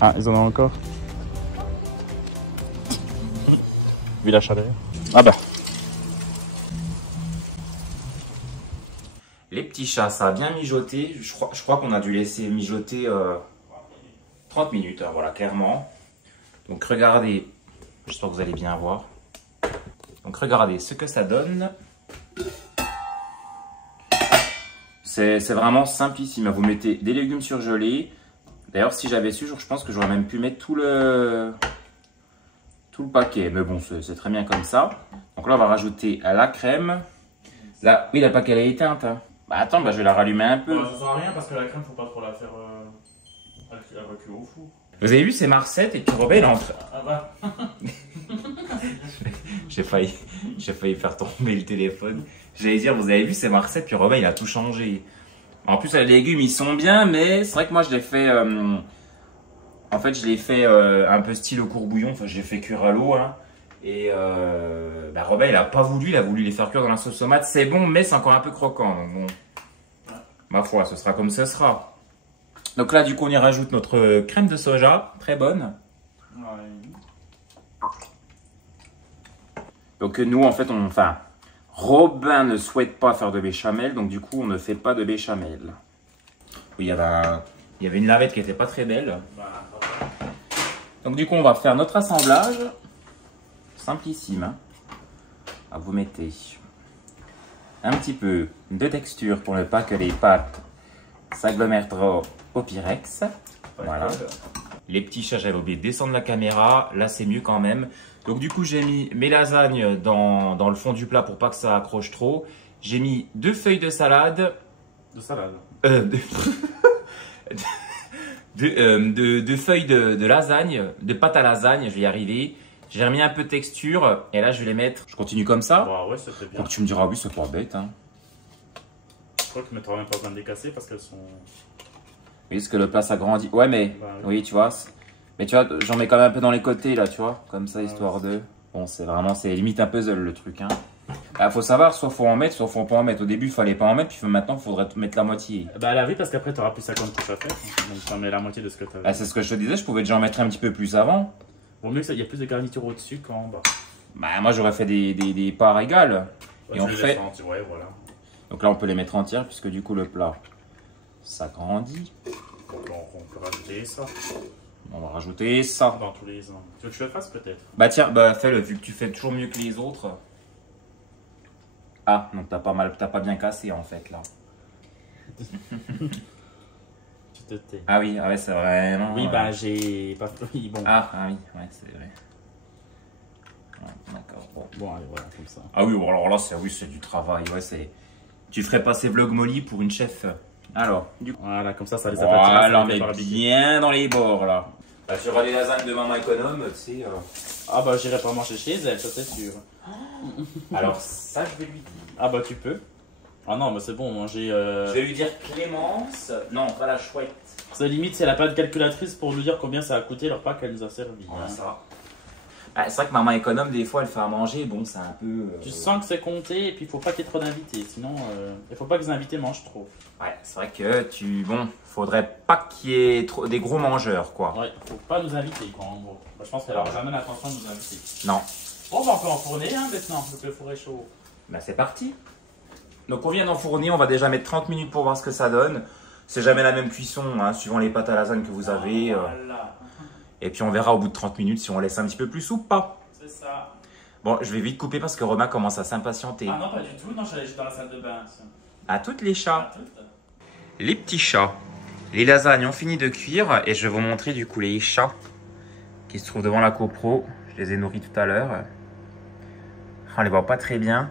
Ah, ils en ont encore? Vu la chaleur. Ah bah. Les petits chats, ça a bien mijoté. Je crois qu'on a dû laisser mijoter 30 minutes, hein, voilà, clairement. Donc regardez, j'espère que vous allez bien voir. Donc regardez ce que ça donne. C'est vraiment simplissime. Vous mettez des légumes surgelés. D'ailleurs, si j'avais su, je pense que j'aurais même pu mettre tout le paquet. Mais bon, c'est très bien comme ça. Donc là, on va rajouter la crème. Là, oui, la paquet, elle est éteinte. Hein. Bah attends, bah, je vais la rallumer un peu. Ça sert à rien parce que la crème, faut pas trop la faire reculer au four. Vous avez vu, c'est ma recette et puis Robin, il entre. Ah bah. J'ai failli faire tomber le téléphone. J'allais dire, vous avez vu, c'est ma recette, puis Robin, il a tout changé. En plus, les légumes, ils sont bien, mais c'est vrai que moi, je l'ai fait... en fait, je l'ai fait un peu style au courbouillon. Enfin, je l'ai fait cuire à l'eau. Hein. Et Robin, il a pas voulu. Il a voulu les faire cuire dans la sauce tomate. C'est bon, mais c'est encore un peu croquant. Donc bon, ma foi, ce sera comme ce sera. Donc là, du coup, on y rajoute notre crème de soja. Très bonne. Ouais. Donc nous, en fait, Robin ne souhaite pas faire de béchamel, donc du coup, on ne fait pas de béchamel. Oui, il y avait une lavette qui n'était pas très belle. Donc du coup, on va faire notre assemblage. Simplissime. Hein. Vous mettez un petit peu de texture pour ne pas que les pâtes s'agglomèrent trop au pyrex. Voilà. Les petits chats, j'avais oublié de descendre la caméra. Là, c'est mieux quand même. Donc du coup, j'ai mis mes lasagnes dans le fond du plat pour pas que ça accroche trop. J'ai mis 2 feuilles de salade. De salade. de feuilles de lasagne, de pâte à lasagne, je vais y arriver. J'ai remis un peu de texture et là je vais les mettre. Je continue comme ça. Bah ouais, ça fait bien. Donc tu me diras, oui, c'est pas bête. Hein. Je crois que tu mettras même pas besoin de les casser parce qu'elles sont. Oui, parce que le plat s'agrandit. Ouais, mais Bah, oui, tu vois. Mais tu vois, j'en mets quand même un peu dans les côtés là, tu vois. Comme ça, histoire de. Bon, c'est limite un puzzle le truc. Hein. Bah, faut savoir, soit faut en mettre, soit faut pas en mettre. Au début, il fallait pas en mettre, puis maintenant, il faudrait mettre la moitié. Bah là, oui, parce qu'après, tu auras plus 50 couches à faire. Donc, tu en mets la moitié de ce que tu as. Ah, c'est ce que je te disais, je pouvais déjà en mettre un petit peu plus avant. Vaut mieux qu'il y ait plus de garniture au-dessus qu'en bas. Bah, moi, j'aurais fait des parts égales. Ouais, Et on fait. Ouais, voilà. Donc là, on peut les mettre entières, puisque du coup, le plat s'agrandit. Donc, on peut rajouter ça. On va rajouter ça. Dans tous les ans. Tu veux que je le fasse peut-être? Bah, tiens, bah, fais-le, vu que tu fais toujours mieux que les autres. Ah, donc t'as pas bien cassé en fait là. Tu te tais. Ah oui, ah ouais, c'est vraiment. Oui, bah j'ai pas. Oui, bon. Ah oui, ouais, c'est vrai. Ouais, d'accord. Bon, allez, voilà, comme ça. Ah oui, bon, alors là, c'est du travail. Ouais, c'est. Tu ferais passer Vlog Molly pour une chef. Alors, du coup. Voilà, comme ça les voilà, aplatit. mais bien dans les bords là. Là, tu auras les lasagnes de maman économe, tu sais. Ah bah j'irai pas manger chez elle, ça c'est sûr. Alors, ça, je vais lui dire. Ah bah tu peux. Ah non, mais c'est bon, manger. Je vais lui dire Clémence. Non, pas la chouette. C'est limite, si elle a pas de calculatrice pour nous dire combien ça a coûté le repas qu'elle nous a servi. Voilà, ça. Ah, c'est vrai que maman économe, des fois, elle fait à manger. Bon, c'est un peu. Tu sens que c'est compté et puis il faut pas qu'il y ait trop d'invités. Sinon, il faut pas que les invités mangent trop. Ouais, c'est vrai que bon, faudrait pas qu'il y ait trop, des gros mangeurs, quoi. Ouais, faut pas nous inviter, quoi, en gros. Bah, je pense qu'elle aura jamais l'intention de nous inviter. Non. Bon, bah on peut enfourner, hein, maintenant, vu que le four est chaud. Bah, c'est parti. Donc, on vient d'enfourner, on va déjà mettre 30 minutes pour voir ce que ça donne. C'est jamais la même cuisson, hein, suivant les pâtes à lasagne que vous avez. Voilà. Et puis, on verra au bout de 30 minutes si on laisse un petit peu plus ou pas. C'est ça. Bon, je vais vite couper parce que Romain commence à s'impatienter. Ah non, pas du tout, non, j'allais juste dans la salle de bain. À toutes les chats. À toutes. Les petits chats. Les lasagnes ont fini de cuire et je vais vous montrer du coup les chats qui se trouvent devant la copro. Je les ai nourris tout à l'heure. On les voit pas très bien.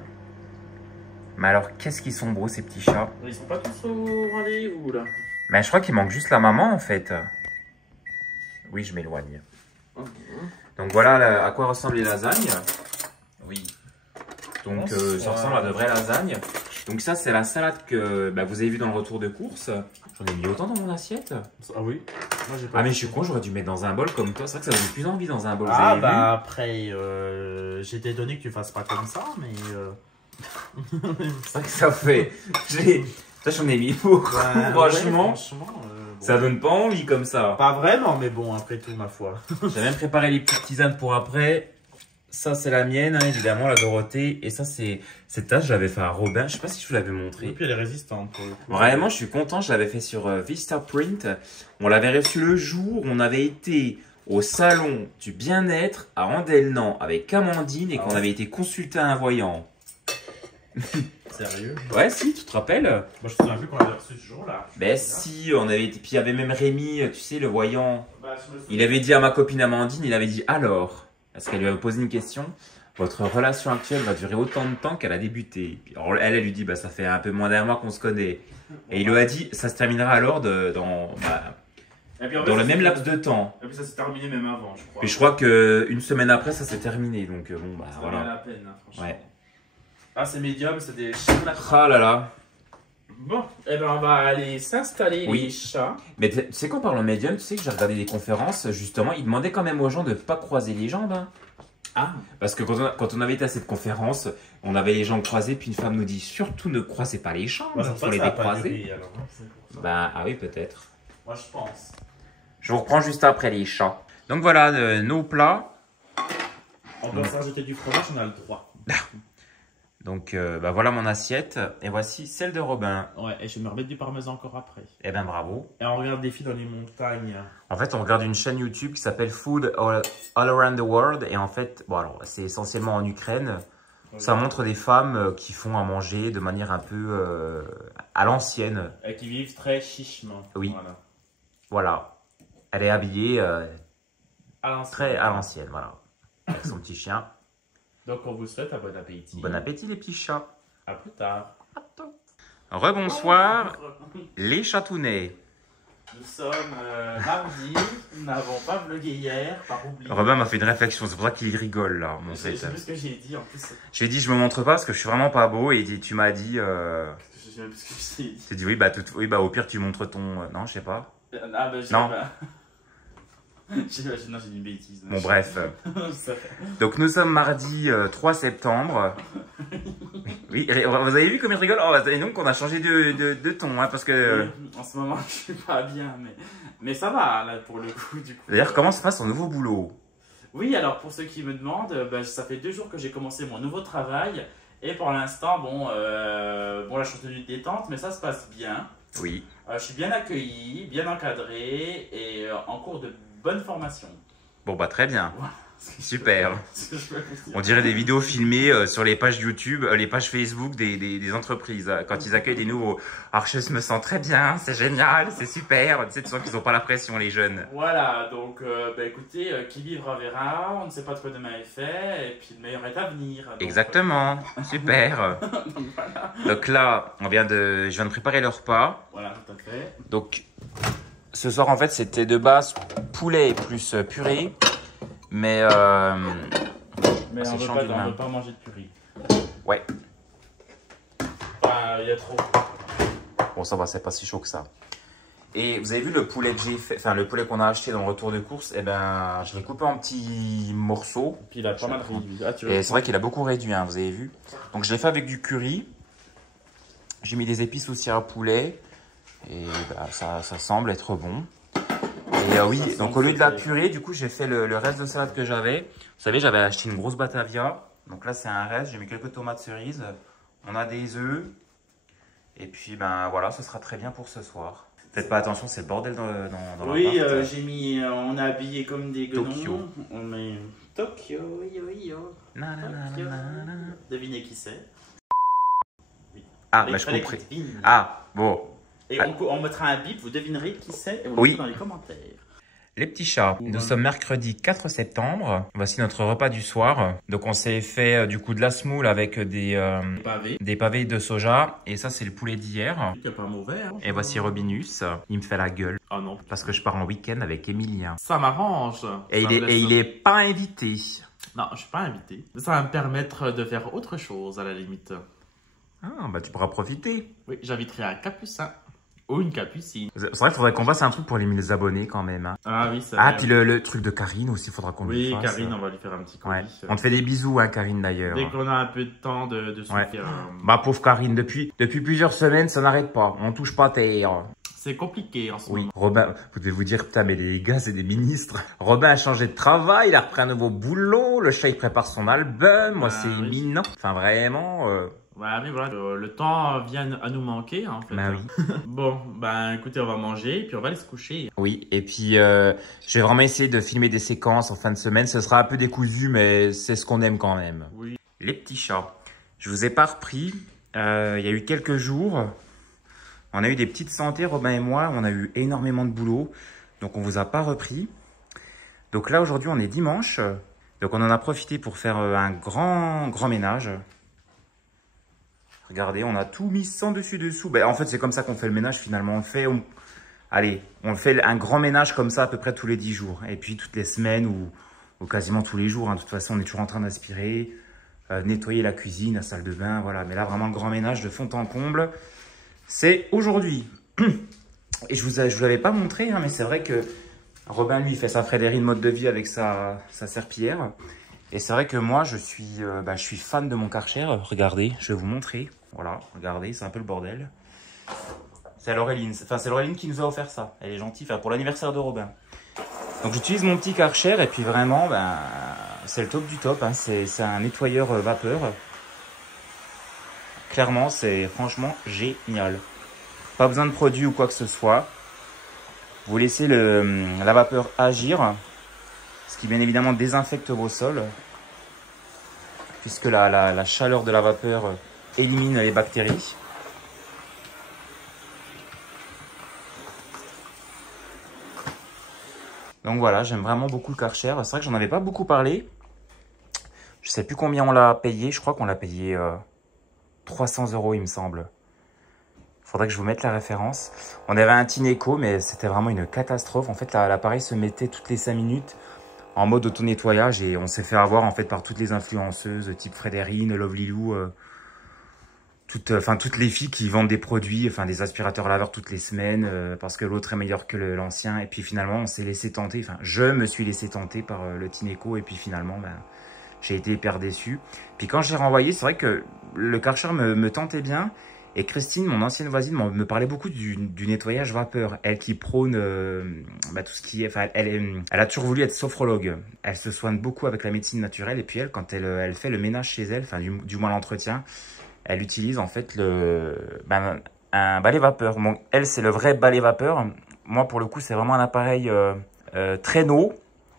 Mais alors, qu'est-ce qu'ils sont beaux ces petits chats. Ils sont pas tous au rendez-vous là. Mais je crois qu'il manque juste la maman en fait. Oui, je m'éloigne. Donc voilà à quoi ressemblent les lasagnes. Oui. Donc ça ressemble à de vraies lasagnes. Donc ça, c'est la salade que vous avez vue dans le retour de course. J'en ai mis autant dans mon assiette. Ah oui. Moi, j'ai pas Ah mais je suis con, j'aurais dû mettre dans un bol comme toi. C'est vrai que ça donne plus envie dans un bol. Ah vous avez bah après, j'étais donné que tu fasses pas comme ça, mais... C'est vrai que ça fait... Ça, j'en ai mis pour. Bah, franchement, ouais, franchement bon. ça donne pas envie comme ça. Pas vraiment, mais bon, après tout, ma foi. J'ai même préparé les petites tisanes pour après. Ça, c'est la mienne, hein, évidemment, la Dorothée. Et ça, c'est cette tasse, j'avais fait à Robin. Je sais pas si je vous l'avais montré. Et puis elle est résistante pour le coup. Vraiment, je suis content. Je l'avais fait sur Vistaprint. On l'avait reçu le jour où on avait été au salon du bien-être à Andelnan avec Amandine et qu'on avait été consulté à un voyant. Sérieux? Ouais, si, tu te rappelles? Moi, je me souviens plus qu'on l'avait reçu ce jour-là. Ben si, on avait été... Puis il y avait même Rémi, tu sais, le voyant. Il avait dit à ma copine Amandine, il avait dit alors, parce qu'elle lui avait posé une question, votre relation actuelle va durer autant de temps qu'elle a débuté. Puis, alors, elle lui dit, ça fait un peu moins d'un mois qu'on se connaît. Et il lui a dit, ça se terminera alors dans le même laps de temps. Et puis ça s'est terminé même avant, je crois. Et je crois qu'une semaine après, ça s'est terminé. Donc bon, ça voilà. valait la peine, hein, franchement. Ouais. Ah, c'est médium, c'est des chats. Ah là là. Bon, eh ben on va aller s'installer les chats. Mais tu sais qu'en parlant médium, tu sais que j'ai regardé des conférences, justement, ils demandaient quand même aux gens de ne pas croiser les jambes. Hein. Ah. Parce que quand on avait été à cette conférence, on avait les jambes croisées, puis une femme nous dit surtout ne croisez pas les jambes, il faut les décroiser. Ah oui, peut-être. Moi je pense. Je vous reprends juste après les chats. Donc voilà, nos plats. On doit s'ajouter du fromage, on a le droit. Donc voilà mon assiette. Et voici celle de Robin. Ouais, et je vais me remettre du parmesan encore après. Eh ben bravo. Et on regarde des filles dans les montagnes. En fait, on regarde une chaîne YouTube qui s'appelle Food All Around the World. Et en fait, bon alors, c'est essentiellement en Ukraine. Ouais. Ça montre des femmes qui font à manger de manière un peu à l'ancienne. Et qui vivent très chichement. Oui. Voilà. Elle est habillée très à l'ancienne, voilà. Avec son petit chien. Donc on vous souhaite un bon appétit. Bon appétit les petits chats. À plus tard. Rebonsoir les chatounets. Nous sommes mardi, nous n'avons pas vlogué hier, par oubli. Robin m'a fait une réflexion, c'est pour ça qu'il rigole là. Mon Je sais plus ce que j'ai dit en plus. J'ai dit je me montre pas parce que je suis vraiment pas beau et tu m'as dit... Je sais même plus ce que j'ai dit. Tu dit oui bah au pire tu montres ton... non je sais pas. Ah bah je sais Non. pas. Non, j'ai dit une bêtise. Bon bref. Donc nous sommes mardi 3 septembre. Oui, vous avez vu comme il rigole? Oh, et donc on a changé de ton hein, parce que... En ce moment je suis pas bien mais ça va là pour le coup du coup. D'ailleurs comment se passe ton nouveau boulot? Oui, alors pour ceux qui me demandent, ça fait 2 jours que j'ai commencé mon nouveau travail et pour l'instant bon là je suis en tenue de détente mais ça se passe bien. Oui. Je suis bien accueilli, bien encadré et en cours de bonne formation. Bon bah très bien. Voilà. Super. On dirait des vidéos filmées sur les pages YouTube, les pages Facebook des entreprises quand ils accueillent des nouveaux. Alors je me sens très bien, c'est génial, c'est super. Tu sais, tu sens qu'ils n'ont pas la pression les jeunes. Voilà, donc écoutez, qui vivra verra, on ne sait pas de quoi demain est fait et puis le meilleur est à venir. Donc, exactement, super. donc, voilà. Donc là, je viens de préparer le repas. Voilà, tout à fait. Donc ce soir en fait c'était de base poulet plus purée. Mais on c'est chiant d'une main. ne veut pas manger de purée. Ouais. Bah, il y a trop. Bon ça va, c'est pas si chaud que ça. Et vous avez vu le poulet que j'ai fait, enfin le poulet qu'on a acheté dans le retour de course, eh ben je l'ai coupé en petits morceaux. Puis il a pas mal réduit. Ah, et c'est vrai qu'il a beaucoup réduit, hein, vous avez vu. Donc je l'ai fait avec du curry. J'ai mis des épices aussi à poulet. Et bah, ça semble être bon. Et oui, donc au lieu de la purée, du coup, j'ai fait le reste de salade que j'avais. Vous savez, j'avais acheté une grosse Batavia. Donc là, c'est un reste. J'ai mis quelques tomates cerises. On a des œufs. Et puis, ben voilà, ce sera très bien pour ce soir. Faites pas attention, c'est le bordel dans oui, l'appart. j'ai mis, on a habillé comme des guenons. Tokyo. On met Tokyo, yo. Tokyo. Devinez qui c'est. Oui. Ah, bah je comprends. Ah, bon. Et on mettra un bip, vous devinerez qui c'est et vous oui. le mettez dans les commentaires. Les petits chats, nous sommes mercredi 4 septembre. Voici notre repas du soir. Donc on s'est fait du coup de la semoule avec des pavés de soja. Et ça c'est le poulet d'hier. C'est pas mauvais. Hein, et voici Robinus. Il me fait la gueule. Ah non. Parce que je pars en week-end avec Emilien. Ça m'arrange. Et il est pas invité. Non, je suis pas invité. Ça va me permettre de faire autre chose à la limite. Ah bah tu pourras profiter. Oui, j'inviterai un capucin. Ou une capucine. C'est vrai qu'il faudrait qu'on fasse un truc pour les 1000 abonnés quand même. Hein. Ah oui, ça. Ah, puis le truc de Karine aussi, il faudra qu'on lui fasse. Oui, Karine, on va lui faire un petit colis. Ouais. On te fait des bisous, hein, Karine d'ailleurs. Dès qu'on a un peu de temps de se faire. Bah pauvre Karine, depuis plusieurs semaines, ça n'arrête pas. On touche pas terre. C'est compliqué en ce moment. Robin, vous devez vous dire, putain, mais les gars, c'est des ministres. Robin a changé de travail, il a repris un nouveau boulot, le chat, il prépare son album, moi, c'est imminent. Enfin, vraiment... Ouais, mais voilà, le temps vient à nous manquer, en fait. Bah oui. Bon, écoutez, on va manger, puis on va aller se coucher. Oui, et puis, je vais vraiment essayer de filmer des séquences en fin de semaine. Ce sera un peu décousu, mais c'est ce qu'on aime quand même. Oui. Les petits chats. Je vous ai pas repris. Il y a eu quelques jours... On a eu des petites santé, Robin et moi, on a eu énormément de boulot, donc on vous a pas repris. Donc là, aujourd'hui, on est dimanche, donc on en a profité pour faire un grand ménage. Regardez, on a tout mis sans dessus-dessous. Ben, en fait, c'est comme ça qu'on fait le ménage finalement. On fait un grand ménage comme ça à peu près tous les 10 jours. Et puis toutes les semaines ou quasiment tous les jours. Hein. De toute façon, on est toujours en train d'aspirer, nettoyer la cuisine, la salle de bain, voilà. Mais là, vraiment, le grand ménage de fond en comble. C'est aujourd'hui. Et je vous l'avais pas montré, hein, mais c'est vrai que Robin, lui, fait sa Frédérie de mode de vie avec sa serpillière. Et c'est vrai que moi, je suis fan de mon Karcher. Regardez, je vais vous montrer. Voilà, regardez, c'est un peu le bordel. C'est Laureline. Enfin, c'est Laureline qui nous a offert ça. Elle est gentille, enfin, pour l'anniversaire de Robin. Donc, j'utilise mon petit Karcher et puis vraiment, c'est le top du top. Hein. C'est un nettoyeur vapeur. Clairement, c'est franchement génial. Pas besoin de produit ou quoi que ce soit. Vous laissez la vapeur agir, ce qui bien évidemment désinfecte vos sols, puisque la chaleur de la vapeur élimine les bactéries. Donc voilà, j'aime vraiment beaucoup le Karcher. C'est vrai que j'en avais pas beaucoup parlé. Je sais plus combien on l'a payé. Je crois qu'on l'a payé 300 €, il me semble. Faudrait que je vous mette la référence. On avait un Tineco, mais c'était vraiment une catastrophe. En fait, l'appareil se mettait toutes les 5 minutes en mode auto-nettoyage et on s'est fait avoir en fait par toutes les influenceuses type Frédérine, Lovely Lou, toutes les filles qui vendent des produits, enfin des aspirateurs laveurs toutes les semaines parce que l'autre est meilleur que l'ancien. Et puis finalement, on s'est laissé tenter. Enfin, je me suis laissé tenter par le Tineco et puis finalement, j'ai été hyper déçu. Puis quand j'ai renvoyé, c'est vrai que le Karcher me tentait bien. Et Christine, mon ancienne voisine, me parlait beaucoup du nettoyage vapeur. Elle qui prône tout ce qui est... Enfin, elle a toujours voulu être sophrologue. Elle se soigne beaucoup avec la médecine naturelle. Et puis elle, quand elle fait le ménage chez elle, enfin du moins l'entretien, elle utilise en fait un balai vapeur. Bon, elle, c'est le vrai balai vapeur. Moi, pour le coup, c'est vraiment un appareil traîneau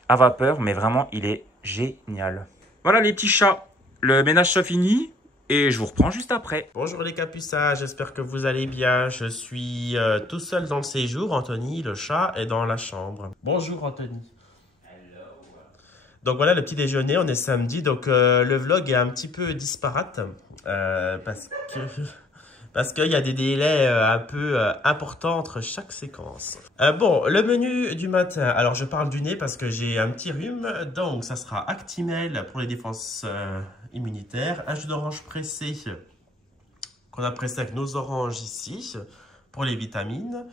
à vapeur. Mais vraiment, il est génial. Voilà les petits chats. Le ménage soit fini. Et je vous reprends juste après. Bonjour les capucins, j'espère que vous allez bien. Je suis tout seul dans le séjour. Anthony, le chat, est dans la chambre. Bonjour Anthony. Hello. Donc voilà le petit déjeuner, on est samedi. Donc le vlog est un petit peu disparate. Parce qu'il y a des délais un peu importants entre chaque séquence. Bon, le menu du matin. Alors, je parle du nez parce que j'ai un petit rhume. Donc, ça sera Actimel pour les défenses immunitaires. Un jus d'orange pressé qu'on a pressé avec nos oranges ici pour les vitamines.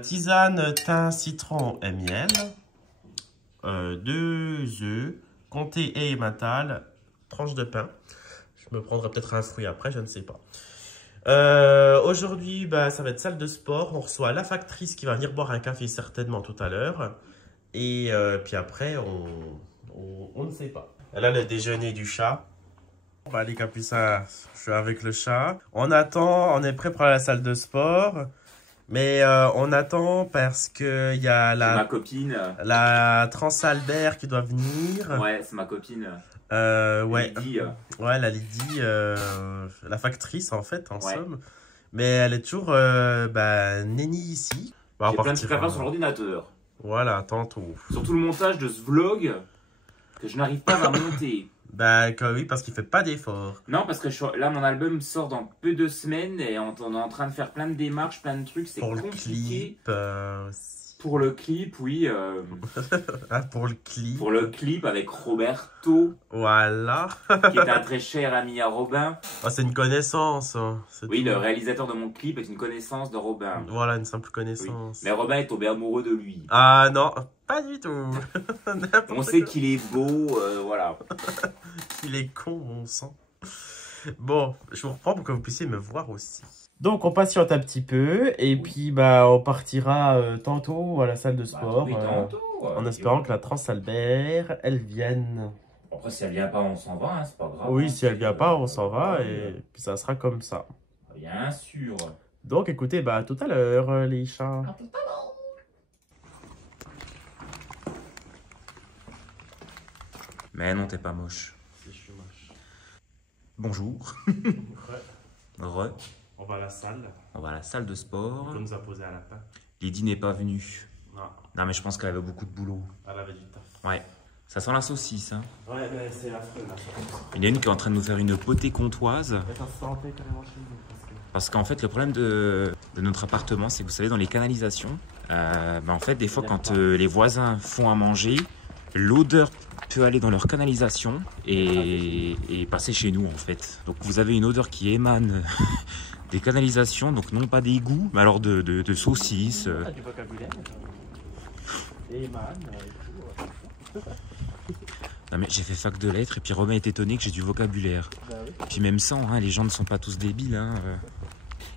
Tisane, thym, citron et miel. 2 œufs, comté et emmental. Tranche de pain. Je me prendrai peut-être un fruit après, je ne sais pas. Aujourd'hui, ça va être salle de sport. On reçoit la factrice qui va venir boire un café certainement tout à l'heure. Et puis après, on ne sait pas. Là, le déjeuner du chat. Les capucins, je suis avec le chat. On attend, on est prêt pour aller à la salle de sport. Mais on attend parce qu'il y a ma copine. La Transalbert qui doit venir. Ouais, c'est ma copine. Ouais. Lydie. Ouais, la Lydie, la factrice en fait, en somme. Mais elle est toujours nenni ici. J'ai plein de trucs à faire sur l'ordinateur. Voilà, tantôt. Surtout le montage de ce vlog que je n'arrive pas à monter. Oui, parce qu'il fait pas d'efforts. Non, parce que là, mon album sort dans peu de semaines et on est en train de faire plein de démarches, plein de trucs. C'est compliqué. Pour le clip, oui. Pour le clip. Pour le clip avec Roberto. Voilà. Qui est un très cher ami à Robin. C'est une connaissance. Oui, le réalisateur de mon clip est une connaissance de Robin. Voilà, une simple connaissance. Oui. Mais Robin est tombé amoureux de lui. Ah non, pas du tout. On sait qu'il est beau, voilà. Il est con, bon sang. Bon, je vous reprends pour que vous puissiez me voir aussi. Donc on patiente un petit peu et puis on partira tantôt à la salle de sport en espérant que la Transalbert elle vienne. Après si elle vient pas on s'en va, hein, c'est pas grave. Oui, si elle vient pas on s'en va et puis ça sera comme ça. Bien sûr. Donc écoutez, à tout à l'heure les chats. À tout à l'heure. Mais non, t'es pas moche. Je suis moche. Bonjour. Re. On va à la salle. On va à la salle de sport. On nous a posé à lapin. Lydie n'est pas venue. Non. Non, mais je pense qu'elle avait beaucoup de boulot. Elle avait du taf. Ouais. Ça sent la saucisse, hein. Ouais, mais c'est affreux là. Il y a une qui est en train de nous faire une potée comtoise. Parce qu'en fait, le problème de notre appartement, c'est que vous savez, dans les canalisations, en fait, des fois, quand les voisins font à manger, l'odeur peut aller dans leur canalisation et passer chez nous, en fait. Donc, vous avez une odeur qui émane des canalisations, donc non pas d'égout, mais alors de saucisses. Du vocabulaire. Émane et tout. Non mais j'ai fait fac de lettres et puis Romain est étonné que j'ai du vocabulaire. Oui. Puis même sans, hein, les gens ne sont pas tous débiles. Hein.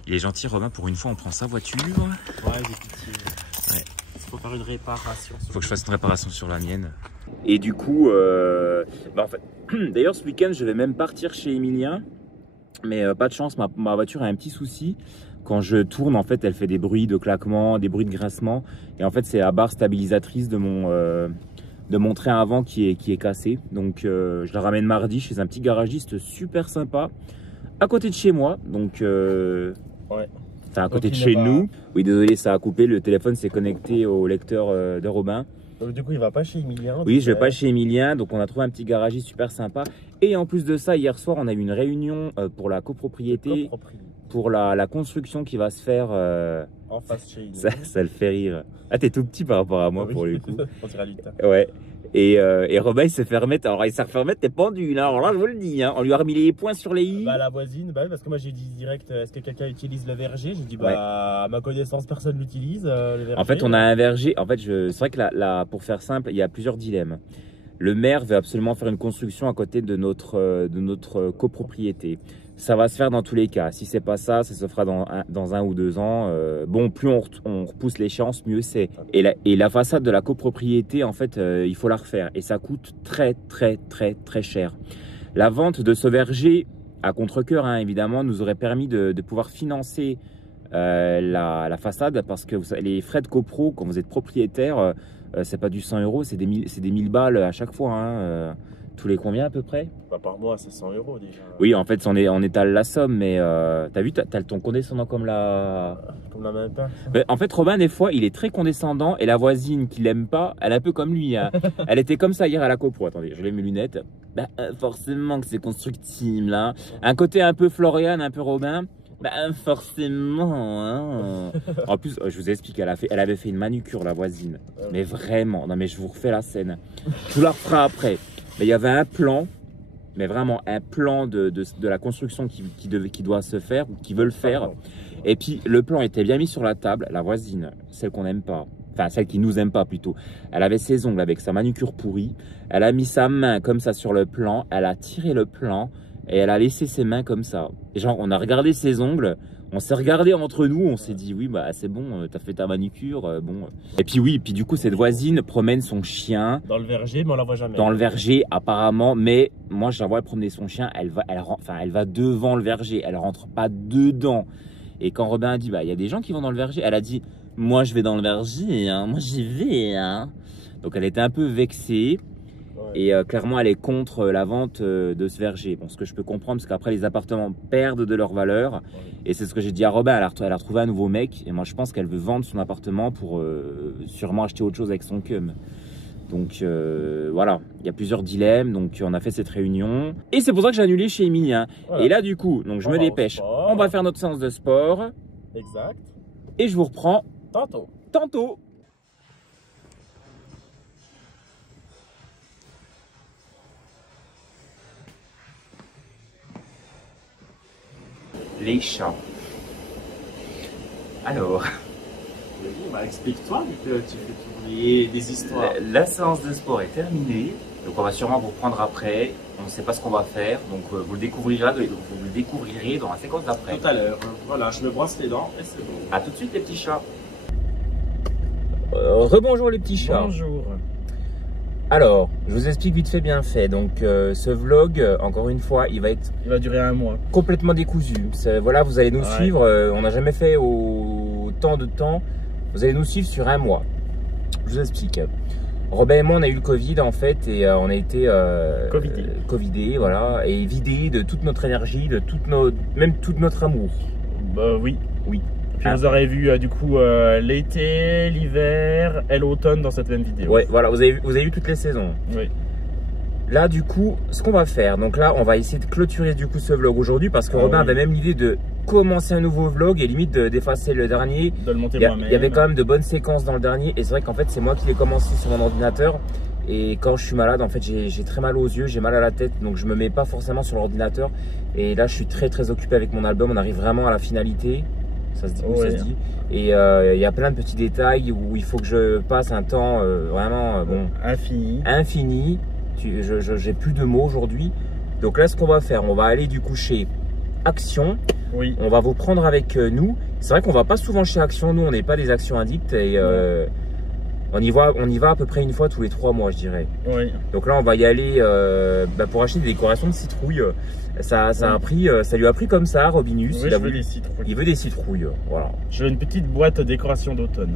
Il est gentil Romain, pour une fois on prend sa voiture. Ouais, j'ai pitié. Ouais. Il faut faire une réparation. Il faut que je fasse une réparation sur la mienne. Et du coup, en fait, d'ailleurs ce week-end je vais même partir chez Emilien. Mais pas de chance, ma voiture a un petit souci. Quand je tourne, en fait, elle fait des bruits de claquement, des bruits de grincement. Et en fait, c'est la barre stabilisatrice de mon train avant qui est cassée. Donc, je la ramène mardi chez un petit garagiste super sympa, à côté de chez moi. Donc, ouais. Enfin, à côté de chez nous. Oui, désolé, ça a coupé. Le téléphone s'est connecté au lecteur de Robin. Donc, du coup, il va pas chez Emilien. Oui, je vais pas chez Emilien. Donc, on a trouvé un petit garagiste super sympa. Et en plus de ça, hier soir, on a eu une réunion pour la copropriété. pour la construction qui va se faire. En face chez nous. Ça le fait rire. Ah, t'es tout petit par rapport à moi pour le coup. On dirait du temps. Ouais. Et Robin, il s'est fait remettre. Alors, il s'est fait remettre tes pendules. Hein. Alors là, je vous le dis. Hein. On lui a remis les points sur les i. Bah, la voisine, bah, parce que moi j'ai dit direct, est-ce que quelqu'un utilise le verger? J'ai dit, bah, à ma connaissance, personne l'utilise. Le verger. En fait, on a un verger. En fait, c'est vrai que pour faire simple, il y a plusieurs dilemmes. Le maire veut absolument faire une construction à côté de notre copropriété. Ça va se faire dans tous les cas. Si c'est pas ça, ça se fera dans un ou 2 ans. Bon, plus on repousse l'échéance, mieux c'est. Et la façade de la copropriété, en fait, il faut la refaire. Et ça coûte très cher. La vente de ce verger, à contre-cœur, hein, évidemment, nous aurait permis de pouvoir financer la façade, parce que les frais de copro, quand vous êtes propriétaire, c'est pas du 100 €, c'est des 1000 balles à chaque fois. Hein, tous les combien à peu près? Bah, par mois, c'est 100 € déjà. Oui, en fait, on étale la somme, mais t'as vu, t'as ton condescendant comme la même pas. En fait, Robin, des fois, il est très condescendant, et la voisine qui l'aime pas, elle est un peu comme lui. Hein. Elle était comme ça hier à la copro. Attendez, je lève mes lunettes. Bah, forcément que c'est constructible. Hein. Un côté un peu Florian, un peu Robin. Bah, forcément. Hein. En plus, je vous explique, elle avait fait une manucure, la voisine. Mais vraiment, non mais je vous refais la scène. Je vous la referai après. Mais il y avait un plan, mais vraiment un plan de la construction qui doit se faire, ou qui veut le faire. Et puis le plan était bien mis sur la table. La voisine, celle qu'on n'aime pas, enfin celle qui nous aime pas plutôt, elle avait ses ongles avec sa manucure pourrie. Elle a mis sa main comme ça sur le plan, elle a tiré le plan et elle a laissé ses mains comme ça. Et genre, on a regardé ses ongles. On s'est regardé entre nous, on s'est dit oui bah c'est bon, t'as fait ta manucure, bon. Et puis oui, puis du coup cette voisine promène son chien dans le verger, mais on la voit jamais. Dans le verger apparemment, mais moi je la vois promener son chien, elle va devant le verger, elle rentre pas dedans. Et quand Robin a dit bah il y a des gens qui vont dans le verger, elle a dit moi je vais dans le verger, hein, moi j'y vais. Hein. Donc elle était un peu vexée. Et clairement, elle est contre la vente de ce verger. Bon, ce que je peux comprendre, parce qu'après, les appartements perdent de leur valeur. Et c'est ce que j'ai dit à Robin. Elle a retrouvé un nouveau mec. Et moi, je pense qu'elle veut vendre son appartement pour sûrement acheter autre chose avec son cum. Donc voilà, il y a plusieurs dilemmes. Donc on a fait cette réunion. Et c'est pour ça que j'ai annulé chez Emilien. Voilà. Et là, du coup, donc je me dépêche. On va faire notre séance de sport. Exact. Et je vous reprends tantôt. Les chats. Alors. Bah, explique-toi, vu que tu fais tourner des histoires. La séance de sport est terminée. Donc on va sûrement vous reprendre après. On ne sait pas ce qu'on va faire. Donc vous le découvrirez dans la séquence d'après. Tout à l'heure. Voilà, je me brosse les dents et c'est bon. A tout de suite les petits chats. Rebonjour les petits chats. Bonjour. Alors, je vous explique vite fait bien fait. Donc, ce vlog, encore une fois, il va durer 1 mois. Complètement décousu. Voilà, vous allez nous suivre. On n'a jamais fait autant de temps. Vous allez nous suivre sur 1 mois. Je vous explique. Robin et moi, on a eu le Covid en fait, et on a été covidé, voilà, et vidé de toute notre énergie, de même tout notre amour. Bah oui. Puis vous aurez vu du coup l'été, l'hiver et l'automne dans cette même vidéo. Ouais, voilà, vous avez vu toutes les saisons. Oui. Là du coup, ce qu'on va faire, donc là on va essayer de clôturer du coup ce vlog aujourd'hui, parce que Robin avait même l'idée de commencer un nouveau vlog et limite d'effacer le dernier. De le monter moi-même. Il y avait quand même de bonnes séquences dans le dernier, et c'est vrai qu'en fait c'est moi qui l'ai commencé sur mon ordinateur. Et quand je suis malade, en fait, j'ai très mal aux yeux, j'ai mal à la tête, donc je me mets pas forcément sur l'ordinateur. Et là, je suis très occupé avec mon album. On arrive vraiment à la finalité. Ça se dit, ça se dit. Et il y a plein de petits détails où il faut que je passe un temps vraiment infini. J'ai plus de mots aujourd'hui. Donc là, ce qu'on va faire, on va aller du coup chez Action. Oui. On va vous prendre avec nous. C'est vrai qu'on va pas souvent chez Action. Nous, on n'est pas des Actions Addicts. Et on y va à peu près 1 fois tous les 3 mois, je dirais. Oui. Donc là, on va y aller pour acheter des décorations de citrouilles. Ça lui a pris comme ça, Robinus. Oui, il veut des citrouilles. Voilà. Je veux une petite boîte de décoration d'automne.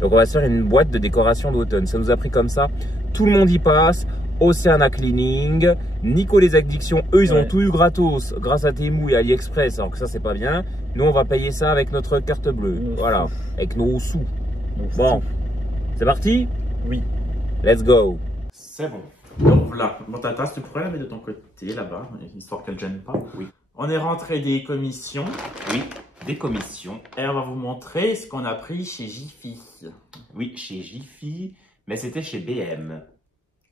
Donc on va se faire une boîte de décoration d'automne. Ça nous a pris comme ça. Tout le monde y passe. Oceana Cleaning, Nico les Addictions, eux ils ont tout eu gratos grâce à Temu et AliExpress, alors que ça c'est pas bien. Nous on va payer ça avec notre carte bleue, voilà, avec nos sous. Bon, c'est parti? Oui. Let's go. C'est bon. Donc voilà, bon ta tasse tu pourrais la mettre de ton côté là-bas, histoire qu'elle ne gêne pas. Oui. On est rentré des commissions. Oui, des commissions. Et on va vous montrer ce qu'on a pris chez Jiffy. Oui, chez Jiffy, mais c'était chez BM.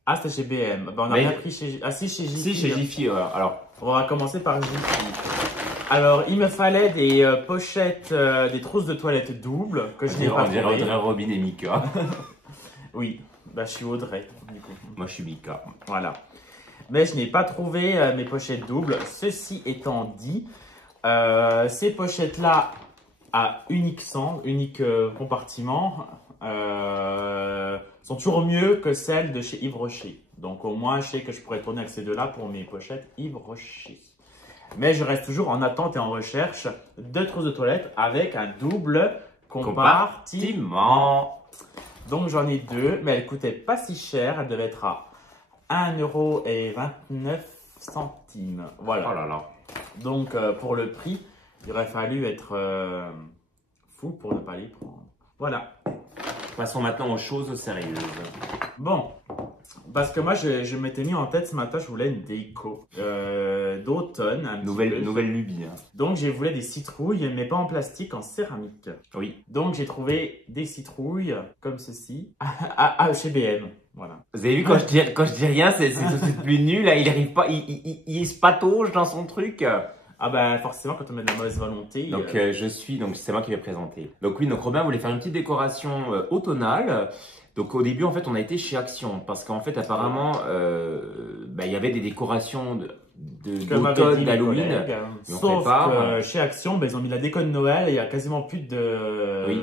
Ah, c'était chez BM. Ben, on a rien pris chez... Ah si, chez Jiffy. Si, chez Jiffy, alors. On va commencer par Jiffy. Alors, il me fallait des pochettes, des trousses de toilette doubles que je n'ai pas trouvées. On dirait Robin et Mika. Oui, bah, je suis Audrey, du coup. Moi, je suis Mika. Voilà. Mais je n'ai pas trouvé mes pochettes doubles. Ceci étant dit, ces pochettes-là à unique sang, unique compartiment, sont toujours mieux que celles de chez Yves Rocher. Donc au moins, je sais que je pourrais tourner avec ces deux-là pour mes pochettes Yves Rocher. Mais je reste toujours en attente et en recherche de trousses de toilette avec un double compartiment. Donc j'en ai deux, mais elles ne coûtaient pas si cher. Elles devaient être à 1,29 €. Voilà. Oh là là. Donc pour le prix, il aurait fallu être fou pour ne pas les prendre. Voilà. Passons maintenant aux choses sérieuses. Bon, parce que moi je m'étais mis en tête ce matin, je voulais une déco d'automne. Nouvelle lubie. Hein. Donc j'ai voulu des citrouilles, mais pas en plastique, en céramique. Oui. Donc j'ai trouvé des citrouilles comme ceci chez BM. Voilà. Vous avez vu quand je dis rien, c'est tout de suite plus nul. Là, il arrive pas, il se patauge dans son truc. Ah ben forcément quand on met de la mauvaise volonté. Donc c'est moi qui vais présenter. Donc oui, donc Robin voulait faire une petite décoration automnale. Donc au début en fait on a été chez Action parce qu'en fait apparemment il y avait des décorations d'automne, d'Halloween. Sauf que chez Action ils ont mis la déco de Noël et il n'y a quasiment plus de... Oui.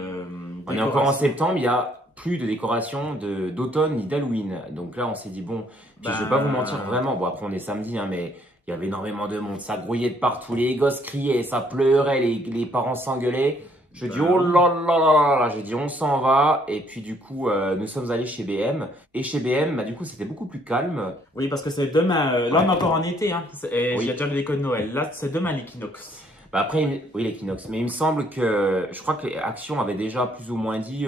On est encore en septembre, il y a plus de décoration d'automne ni d'Halloween. Donc là on s'est dit bon, puis je vais pas vous mentir vraiment, bon après on est samedi hein, mais il y avait énormément de monde, ça grouillait de partout, les gosses criaient, ça pleurait, les parents s'engueulaient. Je dis oh là là là là, j'ai dit on s'en va et puis du coup nous sommes allés chez BM et chez BM du coup c'était beaucoup plus calme. Oui parce que c'est demain, là on est encore en été hein, et j'ai déjà le déco de Noël, là c'est demain l'équinoxe. Bah après oui l'équinoxe, mais il me semble que je crois que Action avait déjà plus ou moins dit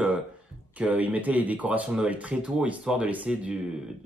qu'ils mettaient les décorations de Noël très tôt, histoire de laisser du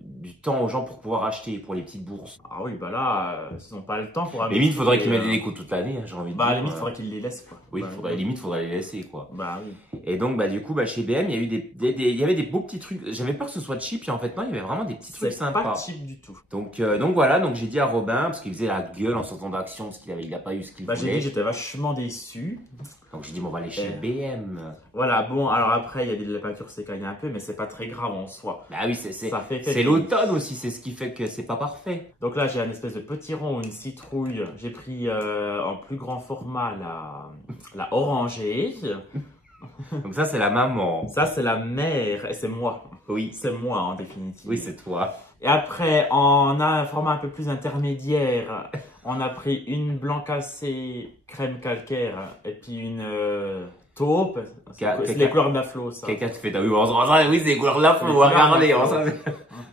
temps aux gens pour pouvoir acheter pour les petites bourses. Ah oui, bah là, s'ils n'ont pas le temps pour... Limite, il faudrait qu'ils mettent des décos toute l'année, hein, j'ai envie de dire. Bah, limite, il faudrait qu'ils les laissent, quoi. Oui, limite, il faudrait les laisser, quoi. Bah oui. Et donc, du coup, chez BM, il y a eu il y avait des beaux petits trucs. J'avais peur que ce soit cheap, et en fait, non, il y avait vraiment des petits trucs sympas. C'est pas cheap du tout. Donc voilà, donc j'ai dit à Robin, parce qu'il faisait la gueule en sortant d'Action, parce qu'il a pas eu ce qu'il voulait. J'ai dit que j'étais vachement déçu. Donc j'ai dit, bon, on va aller chez BM. Voilà, bon, alors après, il y a de la peinture s'écaille un peu, mais c'est pas très grave en soi. Bah oui, c'est l'automne aussi, c'est ce qui fait que c'est pas parfait. Donc là, j'ai un espèce de petit rond, une citrouille. J'ai pris en plus grand format la orangée. Donc ça, c'est la maman. Ça, c'est la mère, et c'est moi. Oui. C'est moi, en définitive. Oui, c'est toi. Et après, on a un format un peu plus intermédiaire. On a pris une blanc cassé crème calcaire et puis une taupe. C'est les couleurs de la flow, ça. Quelqu'un te fait oui, c'est les couleurs de la flow. Regardez,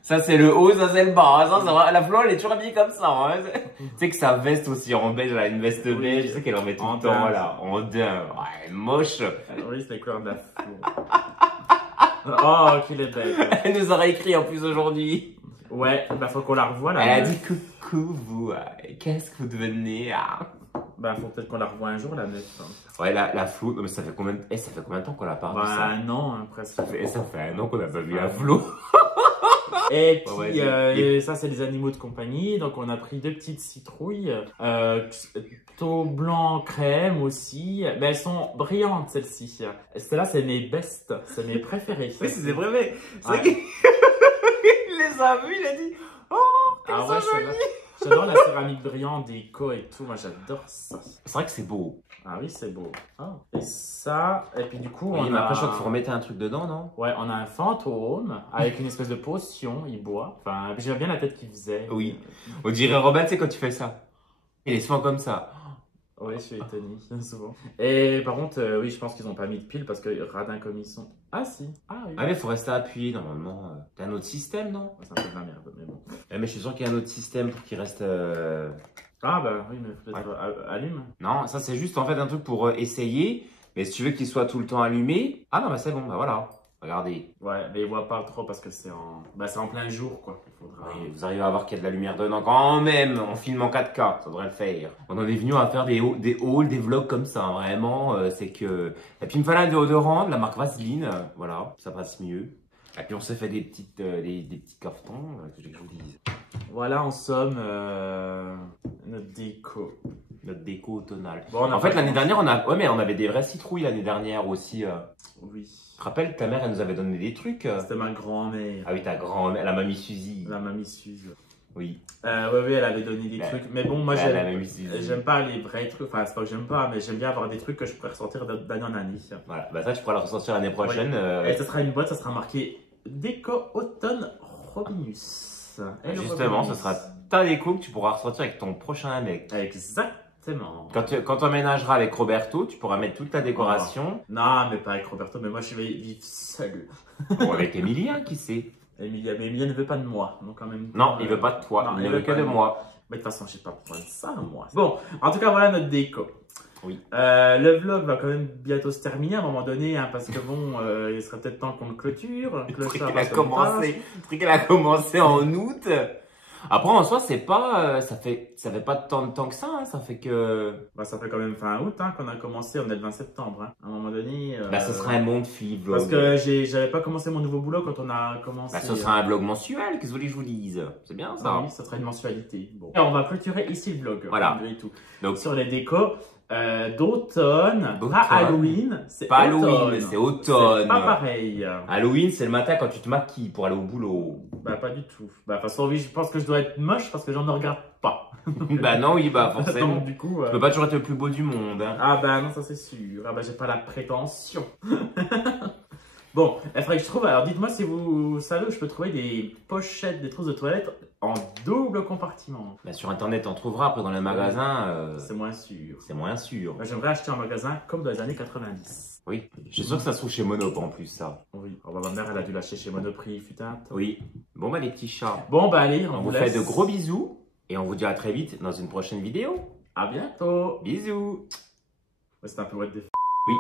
ça c'est le haut, ça c'est le bas. La flow, elle est toujours habillée comme ça. Hein. Tu sais que sa veste aussi en beige, elle a une veste beige. Je sais qu'elle en met tout le temps, voilà. En daim. Ouais, moche. Oui, c'est les couleurs de la flow. Oh, qu'il est belle. Elle nous aurait écrit en plus aujourd'hui. Ouais, bah faut qu'on la revoie là. Elle a dit coucou vous, qu'est-ce que vous devenez Bah faut peut-être qu'on la revoie un jour la meuf. Ouais la flow, mais ça fait combien de temps qu'on l'a pas vu ça? Un an hein, presque. Ça fait un an qu'on n'a pas vu la flow. Et puis ça c'est les animaux de compagnie, donc on a pris deux petites citrouilles, taupe blanc crème aussi, mais elles sont brillantes celles-ci. Celles-là c'est mes bestes, c'est mes préférées. Oui c'est vrai, c'est vrai qu'il les a vus, il a dit oh qu'elles sont jolies. J'adore la céramique brillante, déco et tout, moi j'adore ça. C'est vrai que c'est beau. Ah oui, c'est beau. Et ça, et puis du coup, mais après je crois qu'il faut remettre un truc dedans, non? Ouais, on a un fantôme avec une espèce de potion, il boit. Enfin, j'aime bien la tête qu'il faisait. Oui, on dirait Robin, tu sais quand tu fais ça. Il est souvent comme ça. Oui, je suis étonné, souvent. Et par contre, oui, je pense qu'ils n'ont pas mis de pile parce que radin comme ils sont. Ah si. Ah oui. Ah mais il faut rester appuyé normalement. T'as un autre système, non? C'est un peu de la merde, mais bon. Mais je suis sûr qu'il y a un autre système pour qu'il reste... Ah bah oui, mais peut-être allume. Non, ça c'est juste en fait un truc pour essayer. Mais si tu veux qu'il soit tout le temps allumé... Ah non, bah c'est bon, bah voilà. Regardez. Ouais, mais ils voient pas trop parce que c'est en plein jour, quoi. Il faudra... Oui, vous arrivez à voir qu'il y a de la lumière dedans quand même. On filme en 4K, ça devrait le faire. On en est venu à faire des hauls, des vlogs comme ça, hein, vraiment. C'est que... Et puis il me fallait un déodorant de la marque Vaseline. Voilà, ça passe mieux. Et puis on s'est fait des petits cartons, que je vous dise. Voilà en somme notre déco. Notre déco automnale. Bon, en fait, l'année dernière, on avait des vraies citrouilles l'année dernière aussi. Oui. Tu te rappelles, ta mère, elle nous avait donné des trucs. C'était ma grand-mère. Ah oui, ta grand-mère, la mamie Suzy. La mamie Suze. Oui. Oui, elle avait donné des trucs. Mais bon, moi, j'aime pas les vrais trucs. Enfin, c'est pas que j'aime pas, mais j'aime bien avoir des trucs que je pourrais ressortir d'année en année. Voilà, bah ça, tu pourras le ressortir l'année prochaine. Oui. Et ça sera une boîte, ça sera marqué Déco Automne Robinus. Et justement, ce sera ta déco que tu pourras ressortir avec ton prochain mec. Exactement. Quand tu emménageras avec Roberto, tu pourras mettre toute ta décoration. Non, mais pas avec Roberto, mais moi je vais vivre seul. Bon, avec Emilien, qui sait. Mais Emilien ne veut pas de moi, donc quand même. Non, il veut pas de toi, non, il ne veut que de moi. Mais de toute façon, j'ai pas besoin de ça, moi. Bon, en tout cas, voilà notre déco. Oui. Le vlog va quand même bientôt se terminer à un moment donné, hein, parce que bon, il serait peut-être temps qu'on le clôture. Le truc elle a commencé en août. Après, en soi, c'est pas, ça fait pas tant de temps que ça, hein, ça fait que... Bah, ça fait quand même fin août, hein, qu'on a commencé, on est le 20 septembre, hein. À un moment donné... Bah, ce sera un monde fille vlog. Parce que j'avais pas commencé mon nouveau boulot quand on a commencé... Bah, ce sera un vlog mensuel, qu'est-ce que vous voulez que je vous dise? C'est bien, ça. Ah oui, ça sera une mensualité. Bon. Et on va clôturer ici le vlog. Voilà. Tout. Donc, sur les décos d'automne, pas Halloween, c'est pas automne. Halloween, c'est automne. C'est pas pareil. Halloween, c'est le matin quand tu te maquilles pour aller au boulot. Bah pas du tout. Bah de toute façon oui, je pense que je dois être moche parce que j'en regarde pas. Bah non, oui, bah forcément. Donc, du coup, tu peux pas toujours être le plus beau du monde. Hein. Ah bah non, ça c'est sûr. Ah bah j'ai pas la prétention. Bon, il faudrait que je trouve. Alors dites-moi si vous savez où je peux trouver des pochettes, des trousses de toilette en double compartiment. Bah, sur internet, on trouvera. Après, dans les magasins, c'est moins sûr. C'est moins sûr. Bah, j'aimerais acheter en magasin comme dans les années 90. Oui, je suis sûr que ça se trouve chez Monop en plus, ça. Oui, oh, bah, ma mère, elle a dû l'acheter chez Monoprix, fut un temps. Oui. Bon, bah, les petits chats. Bon, bah, allez, on vous fait de gros bisous et on vous dit à très vite dans une prochaine vidéo. À bientôt. Bisous. Ouais, c'est un peu what the f... Oui.